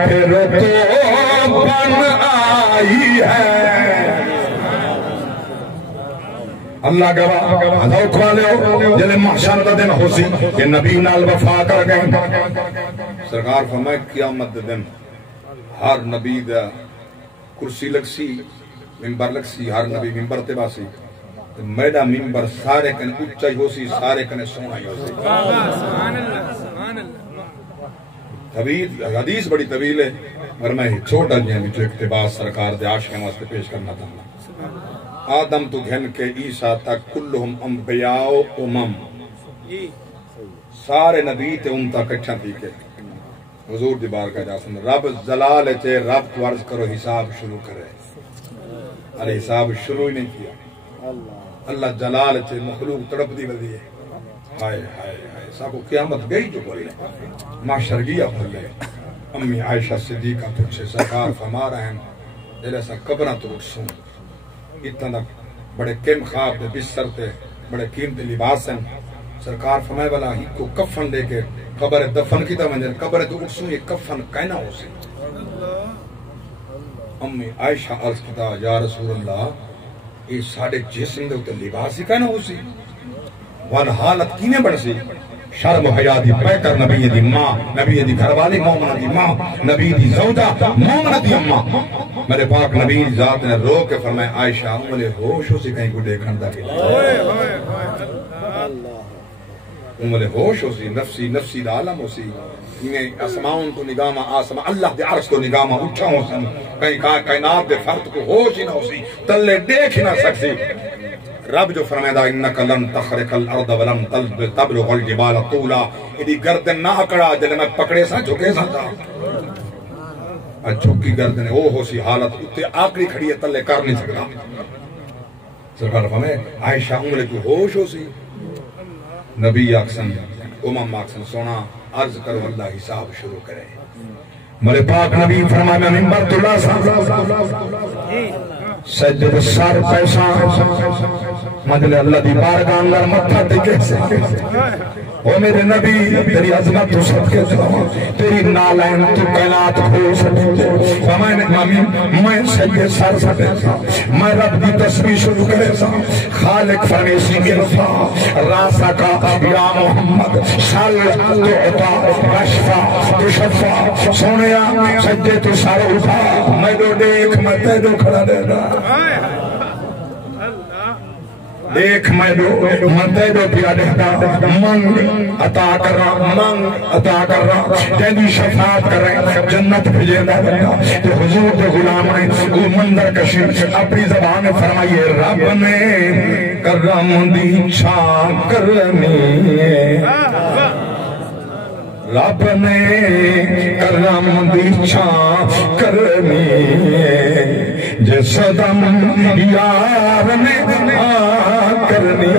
پھر تو بن آئی ہے اللہ گواہ ذوق والے ہو جلے محشر دا دن ہو سی کہ نبی نال وفا کر گئے سرکار فرمائے قیامت دا دن ہر نبی دا کرسی لگ سی ممبر لگ سی ہر نبی ممبر تے باسی میرا ممبر سارے کنے اچھا ہی ہو سی سارے کنے سونا ہی ہو سی طویل حدیث بڑی طویل ہے مگر میں چھوٹا جی ہیں جو اقتباس سرکار دے عاشقیں واسطے پیش کرنا تھا آدم تو گھن کے عیسیٰ تک کلہم انبیاء امم سارے نبی تے امتا کچھا تھی کے حضور دی بار کا جاسن رب زلال چے رب تو عرض کرو حساب شروع کرے علی حساب شروع ہی نہیں کیا اللہ جلال چے مخلوق تڑپ دی وزی ہے ہائے ہائے ہائے ساکو قیامت گئی جو بولے معاشر گیا بولے امی عائشہ صدیقہ پوچھے سرکار فرما رہے ہیں دل ایسا قبرہ تو اٹھ سوں اتنا بڑے کم خواب دے بستر تے بڑے قیمتی لباس ہیں سرکار فرمائے والا ہی کو کفن دے کے قبر دفن کی تمہیں قبر تو اٹھ سوں یہ کفن کہنا ہو سی امی عائشہ عرض کتا یا رسول اللہ یہ ساڑھے جسم دے ہوتے لباس ہی کہنا ہو سی وان حالت کینے بڑھ سی شرم حیا دی پیکر نبی دی ماں نبی دی گھر والی مومنہ دی ماں نبی دی زوجہ مومنہ دی اماں میرے پاک نبی ذات نے رو کے فرمائے عائشہ امولے ہوش ہو سی کہیں کو دیکھن دا کے امولے ہوش ہو سی نفسی دا عالم ہو سی انہیں اسماؤن تو نگامہ آسماء اللہ دے عرص تو نگامہ اٹھا ہو سی کہیں کائنات دے فرد کو ہوش ہی نہ ہو سی تلے دیکھ ہی نہ سکسی رب جو فرمائے دا انکا لن تخرق الارض ولن تبلغ الجبال طولا ادھی گردن نہ اکڑا جلے میں پکڑے سا جھکے سا جا جھکی گردن او ہو سی حالت اتے آکڑی کھڑی ہے تلے کر نہیں سکتا سرکار فرمائے عائشہ عمرے کو ہوش ہو سی نبی اکسن امام اکسن سونا عرض کرو اللہ حساب شروع کرے میرے پاک نبی فرمائے میں منبر تلا سا سجد سار پیسہ مجلے اللہ دی بارگاہ اندر متھا ٹکے سے او میرے نبی تیری عظمت تو صدقے جاؤں تیری نالین تو کائنات کھول سکتے میں سجد سار سکتے سا میں رب دی تسبیح شروع کرے سا خالق فرمیسی گرفا راسا کا یا محمد سال تو عطا رشفا تو شفا سونیا سجدے تو سار اٹھا میں دو دیکھ میں تیدو کھڑا دے دا دیکھ میں دو منتے دو پیا دیکھتا منگ عطا کر رہا منگ عطا کر رہا تیدی شفاعت کر رہے جنت بھیجے دا دیکھتا تو حضور دے غلام نے وہ مندر کشی اپنی زبان فرمائیے رب نے کرم دی چھا کرنی رب نے کرم دی چھا کرنی جس دم یار نے کرنی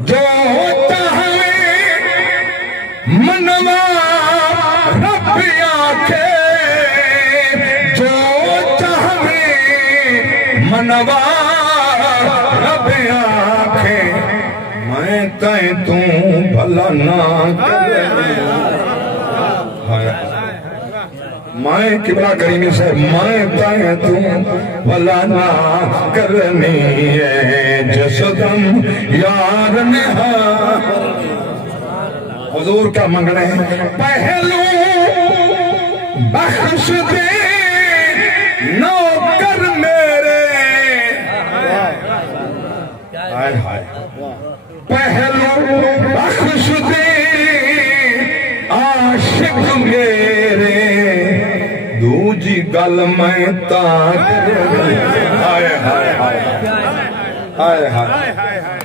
جو چاہے منوا رب آکھے جو چاہے منوا رب آکھے میں تائیں تو بھلا نہ کرنی میں قبلہ کریمی سے میں تائیں تو بھلا نہ کرنی ہے جس دم یار نے حضور کا منگنے پہلو بخش دے نوکر میرے ہائے ہائے پہلو بخش دے عاشق میرے دوجی گل میں تاک ہائے ہائے ہائے ہائے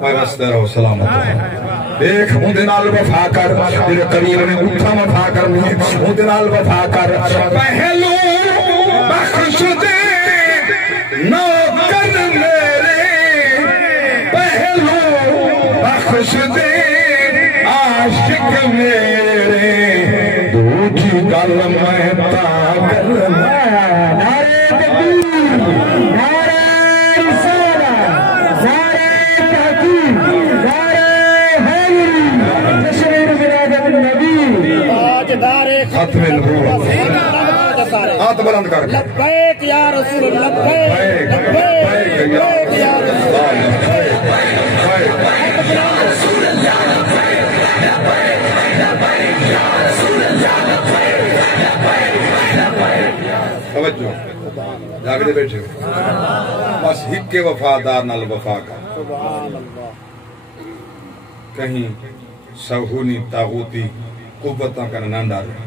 میں بستے رہو سلامت دیکھ ہوں دنال وفا کر تیرے قریب نے اٹھا وفا کرنی ہوں دنال وفا کر پہلو بخش دے نوکر میرے پہلو بخش دے عاشق میرے دوجی گل میں تاک نعرہ تکبیر نعرہ رسالت نعرہ تحقیق نعرہ حیدری تشریف ولادت النبی تاجدار ختم نبوت ہاتھ بلند کر کے لبیک یا رسول اللہ لبیک لبیک یا رسول توجہ جاگتے بیٹھے ہو بس ہک کے وفادار نال وفا کا کہیں سہونی تاغوتی قوتاں کا نہ ڈالے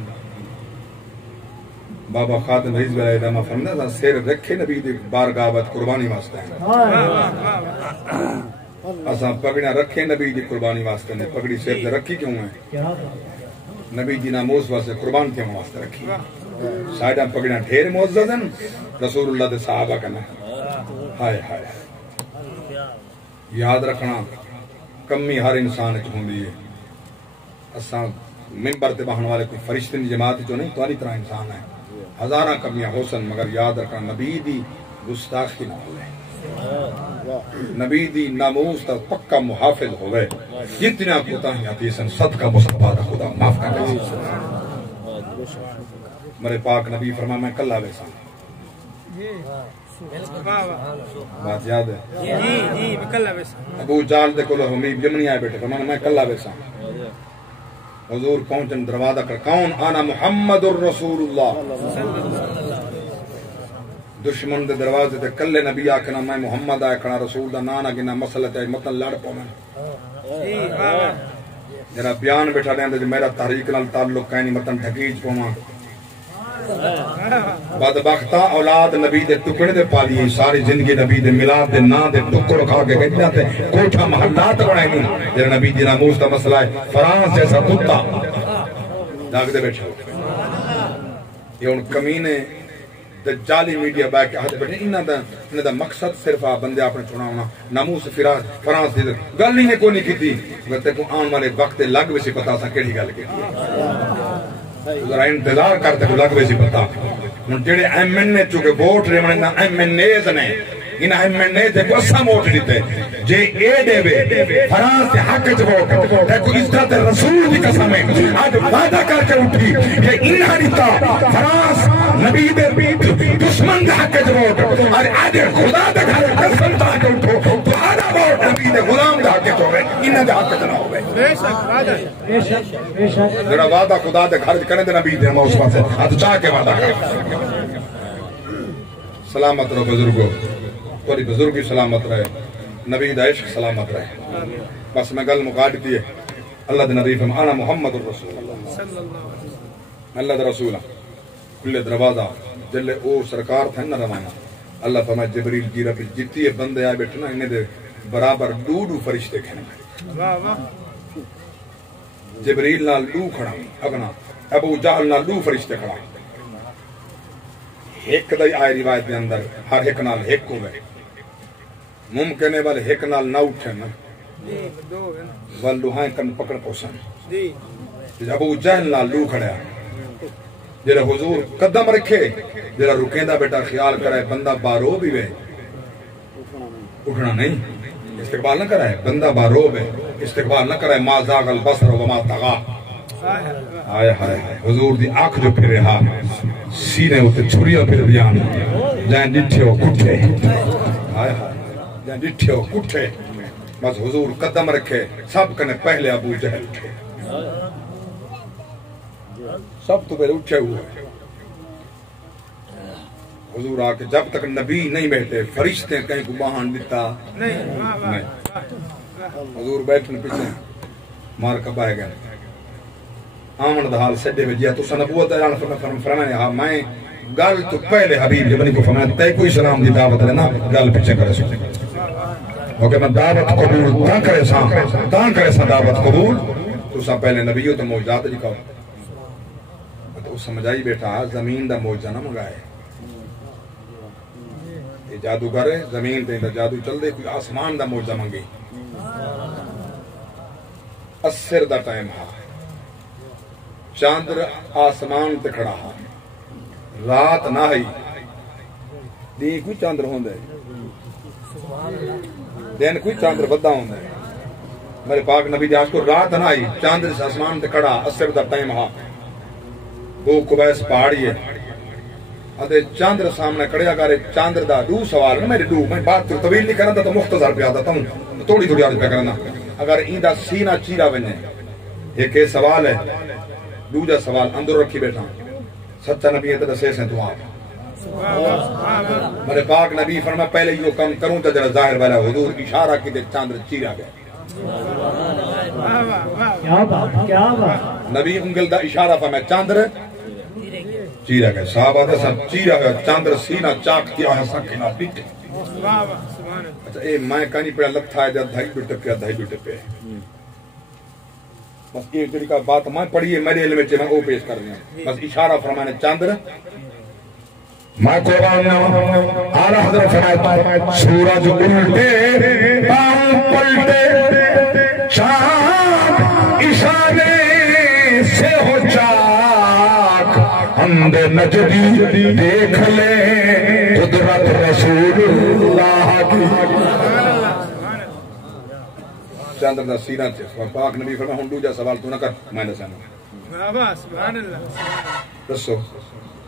بابا خاتم حزب علیہ السلام فرماتا تھا سیر رکھے نبی دی بارگاہ وچ قربانی واسطے اساں پگڑیاں رکھے نبی دی قربانی واسطے نے پگڑی سیر تے رکھی کیوں ہے نبی دی ناموس واسطے قربان کیوں واسطے رکھی سائیڈاں پگڑیاں ڈھیر معزز ہیں رسول اللہ دے صحابہ کنا ہائے ہائے یاد رکھنا کمی ہر انسان وچ ہوندی ہے اساں منبر تے بہن والے کوئی فرشتے دی جماعت جو نہیں تاری طرح انسان ہے ہزاراں کمیاں ہوسن مگر یاد رکھنا نبی دی گستاخی نہ ہوئے نبی دی ناموس تا پکا محافظ ہوئے جتنا کوتاہیاں تھی سن صدقہ مصطفیٰ دا خدا معاف کر دے میرے پاک نبی فرما میں کلہ ویسا بات یاد ہے جی میں کلہ ویسا ابو جال دے کلو حمیب یمنی آئے بیٹھے فرمانا میں کلہ ویسا حضور پہنچن دروازہ کر کون آنا محمد الرسول اللہ دشمن دے دروازے تے کلے نبی آکھنا میں محمد آئے کھنا رسول دا نانا گنا مسئلہ تے مطلب لڑ پومن جرا بیان بیٹھا دیں جو میرا تحریک نال تعلق کہیں مطلب ڈھکیج پومن بدبختہ اولاد نبی دے ٹکڑے دے پالی ساری زندگی نبی دے میلاد دے نا دے ٹکڑ کھا کے گئے تے کوٹھا محلات بنائیں گے جرا نبی دی ناموس دا مسئلہ ہے فرانس جیسا کتا جاگ دے بیٹھے یہ ان کمینے دجالی میڈیا بیک آتے بیٹھے انہاں دا مقصد صرف بندے اپنے چناونا ناموس فرانس دی گل نہیں ہے کوئی نہیں کیتی تے کو آن والے وقت لگ ویسی پتا سا کیڑی گل کی ذرا انتظار کرتے کو لگ ویسی پتا ہن جڑے ایم این اے چونکہ ووٹ رہنے ایم این ایز نے ان ایم این اے تے کو اسا ووٹ دیتے جے اے دے وے فرانس دے حق وچ ووٹ تے کو عزت رسول دی قسم ہے اج وعدہ کر کے اٹھی کہ انہاں دیتا فرانس نبی دے دشمن دے حق وچ ووٹ اور اج خدا دے گھر قسم تا کے اٹھو تہاڈا ووٹ نبی دے غلام دے حق وچ ہوے انہاں دے حق وچ نہ ہوے بے شک وعدہ بے شک جڑا وعدہ خدا دے گھر وچ کرے تے نبی دے موس واسطے اج چاہ کے وعدہ کر سلامت رہو بزرگو تھوڑی بزرگی سلامت رہے نبی دا عشق سلامت رہے بس میں گل مکا دیتی ہے اللہ دے نبی فرمایا انا محمد الرسول اللہ دا رسول کھلے دروازہ جلے او سرکار تھے نہ روانہ اللہ فرمایا جبریل کی رب جتنی بندے آئے بیٹھے نا انہیں دے برابر ڈو فرشتے کھنے جبریل نال ڈو کھڑا اگنا ابو جہل نال ڈو فرشتے کھڑا ایک دائی آئے روایت دے اندر ہر ایک نال ایک ہوئے ممکن ہے والے ایک نال نہ اٹھے نا واللوہائیں کن پکڑ پوسن ابو جہل نال ڈو کھڑا جیرا حضور قدم رکھے جیرا رکیندہ بیٹا خیال کرائے بندہ بارو بھی وے اٹھنا نہیں استقبال نہ کرائے بندہ بارو بھی استقبال نہ کرائے ما زاغ البصر وما طغا آئے ہائے حضور دی آنکھ جو پھرے ہاں سینے ہوتے چھڑیاں پھر دیاں جائیں ڈٹھے ہو کٹھے آئے ہائے جائیں ڈٹھے ہو کٹھے بس حضور قدم رکھے سب کنے پہلے ابو جہل اٹھے سب تو پہلے اٹھے ہوئے حضور آکے جب تک نبی نہیں بیٹھے فرشتے کہیں کو باہن دیتا نہیں حضور بیٹھنے پیچھے مار کبائے گئے آمن دا حال سڈے وجیا تو سنبوت اعلان فرمایا ہاں میں گل تو پہلے حبیب جبنی کو فرمایا تے کوئی اسلام دی دعوت لینا گل پیچھے کرے سو اوکے میں دعوت قبول تاں کرے سا دعوت قبول تو سا پہلے نبیوں تو موجزات جی کہو تو سمجھائی بیٹھا زمین دا موجزہ نہ منگائے یہ جادوگر ہے زمین تے جادو چل دے کوئی آسمان دا موجزہ منگی اسر دا ٹائم ہاں چاندر آسمان تے کھڑا ہاں رات نہ ہی دی کوئی چاندر ہوں دے دین کوئی چاندر بدہ ہوں دے میرے پاک نبی دیاش کو رات نہ ہی چاندر سے آسمان تے کھڑا اسر دا ٹائم ہاں وہ قبیس پہاڑی ہے ادھے چاندر سامنے کڑیا کرے چاندر دا دو سوال میرے دو میں بات طویل نہیں کرنا تو مختصر پہ آتا ہوں تھوڑی تھوڑی عادت پہ کرنا اگر این دا سینہ چیرا بنے ایک سوال ہے دوجا سوال اندر رکھی بیٹھا سچا نبی ہے تو دسے سے تو آپ میرے پاک نبی فرما پہلے یہ کام کروں تو جرا ظاہر والا حضور اشارہ کی دے چاندر چیرا گیا کیا بات نبی انگل دا اشارہ فرما چاندر چیرا گیا صحابہ دا سب چیرا گیا چاندر سینہ چاک کیا ہے سکینہ پیٹے اچھا اے میں کہانی پڑا لگتا ہے جب دھائی بیٹے پہ دھائی بیٹے پہ بس ایک طریقہ بات میں پڑھی ہے میرے علم میں وہ پیش کر رہی ہوں بس اشارہ فرمانے چاندر میں قرآن آلہ حضرت فرماتا سورج الٹے پاؤں پلٹے چاند اشارے سے ہو چاک اندھ نجدی دیکھ لے قدرت رسول اللہ کی چاندر دا سینہ چیز پاک نبی فرما ہوں دوجا سوال تو نہ کر میں نے سامنے سبحان اللہ دسو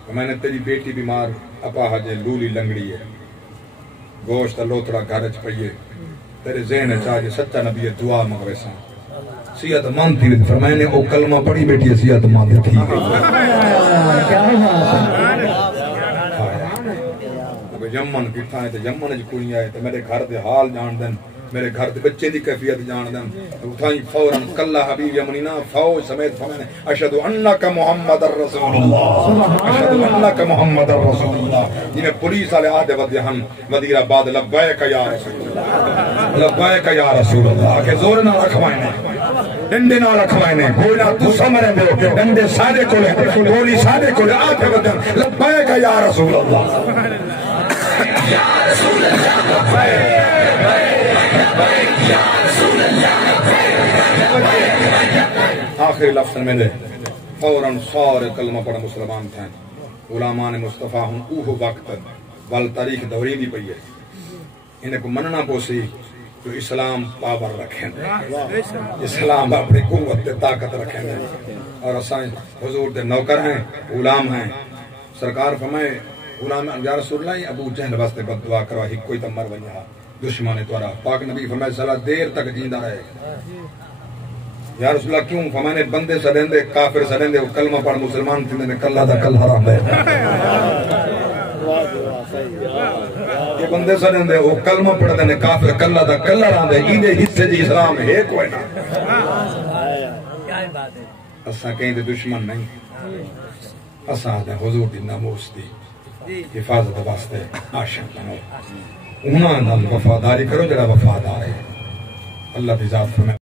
میں نے تیری بیٹی بیمار اپا حجے لولی لنگڑی ہے گوشت لوتڑا گھرچ پئیے تیرے ذہن چاہے سچا نبی دعا مغوے ساں سیات مان تھی فرمائے نے او کلمہ پڑھی بیٹی ہے سیات مان تھی کیا بات یمن کتھا ہے تے یمن وچ کوئی آئے تے میرے گھر دے حال جان دین میرے گھر دے بچے دی کیفیت جان دین اتھائی فوراً کلا حبیب یمنینا فوج سمیت فرمانے اشہدو انک محمد الرسول اللہ اشہدو انک محمد الرسول اللہ جنہیں پولیس والے آدھے ودیہن وزیر آباد لبیک یا رسول اللہ لبیک یا رسول اللہ کہ زور نہ رکھوائنے ڈنڈے نہ رکھوائنے گولی نہ تو سمرے دے ڈنڈے سادے کو لے گولی سادے کو لے آدھے ودیہن لبیک یا رسول اللہ یا رسول اللہ آخری لفظ میں دے فوراً سارے کلمہ پڑھا مسلمان تھے علماء مصطفیٰ ہوں اوہ وقت وال تاریخ دوری دی پئی ہے انہیں کو مننا پوسی تو اسلام پاور رکھیں اسلام اپنی قوت تے طاقت رکھیں اور اسائیں حضور دے نوکر ہیں غلام ہیں سرکار فرمائے غلام یا رسول اللہ ابو جہل واسطے بد دعا کروا ہی کوئی تمر ونجا دشمن توارا پاک نبی فرمائے صلاح دیر تک جیندہ رہے یا رسول اللہ کیوں فرمانے بندے سڑیں دے کافر سڑیں دے وہ کلمہ پڑھ مسلمان تھی نے کلہ دا کل حرام ہے یہ بندے سڑیں دے وہ کلمہ پڑھ دے کافر کلہ دا کل حرام ہے ایدے حصے جی اسلام ہے کوئی نا اساں کہیں دے دشمن نہیں اساں دے حضور دی ناموس دی حفاظت واسطے عاشق بنو انہاں نال وفاداری کرو جڑا وفادار ہے اللہ دی ذات فرمائے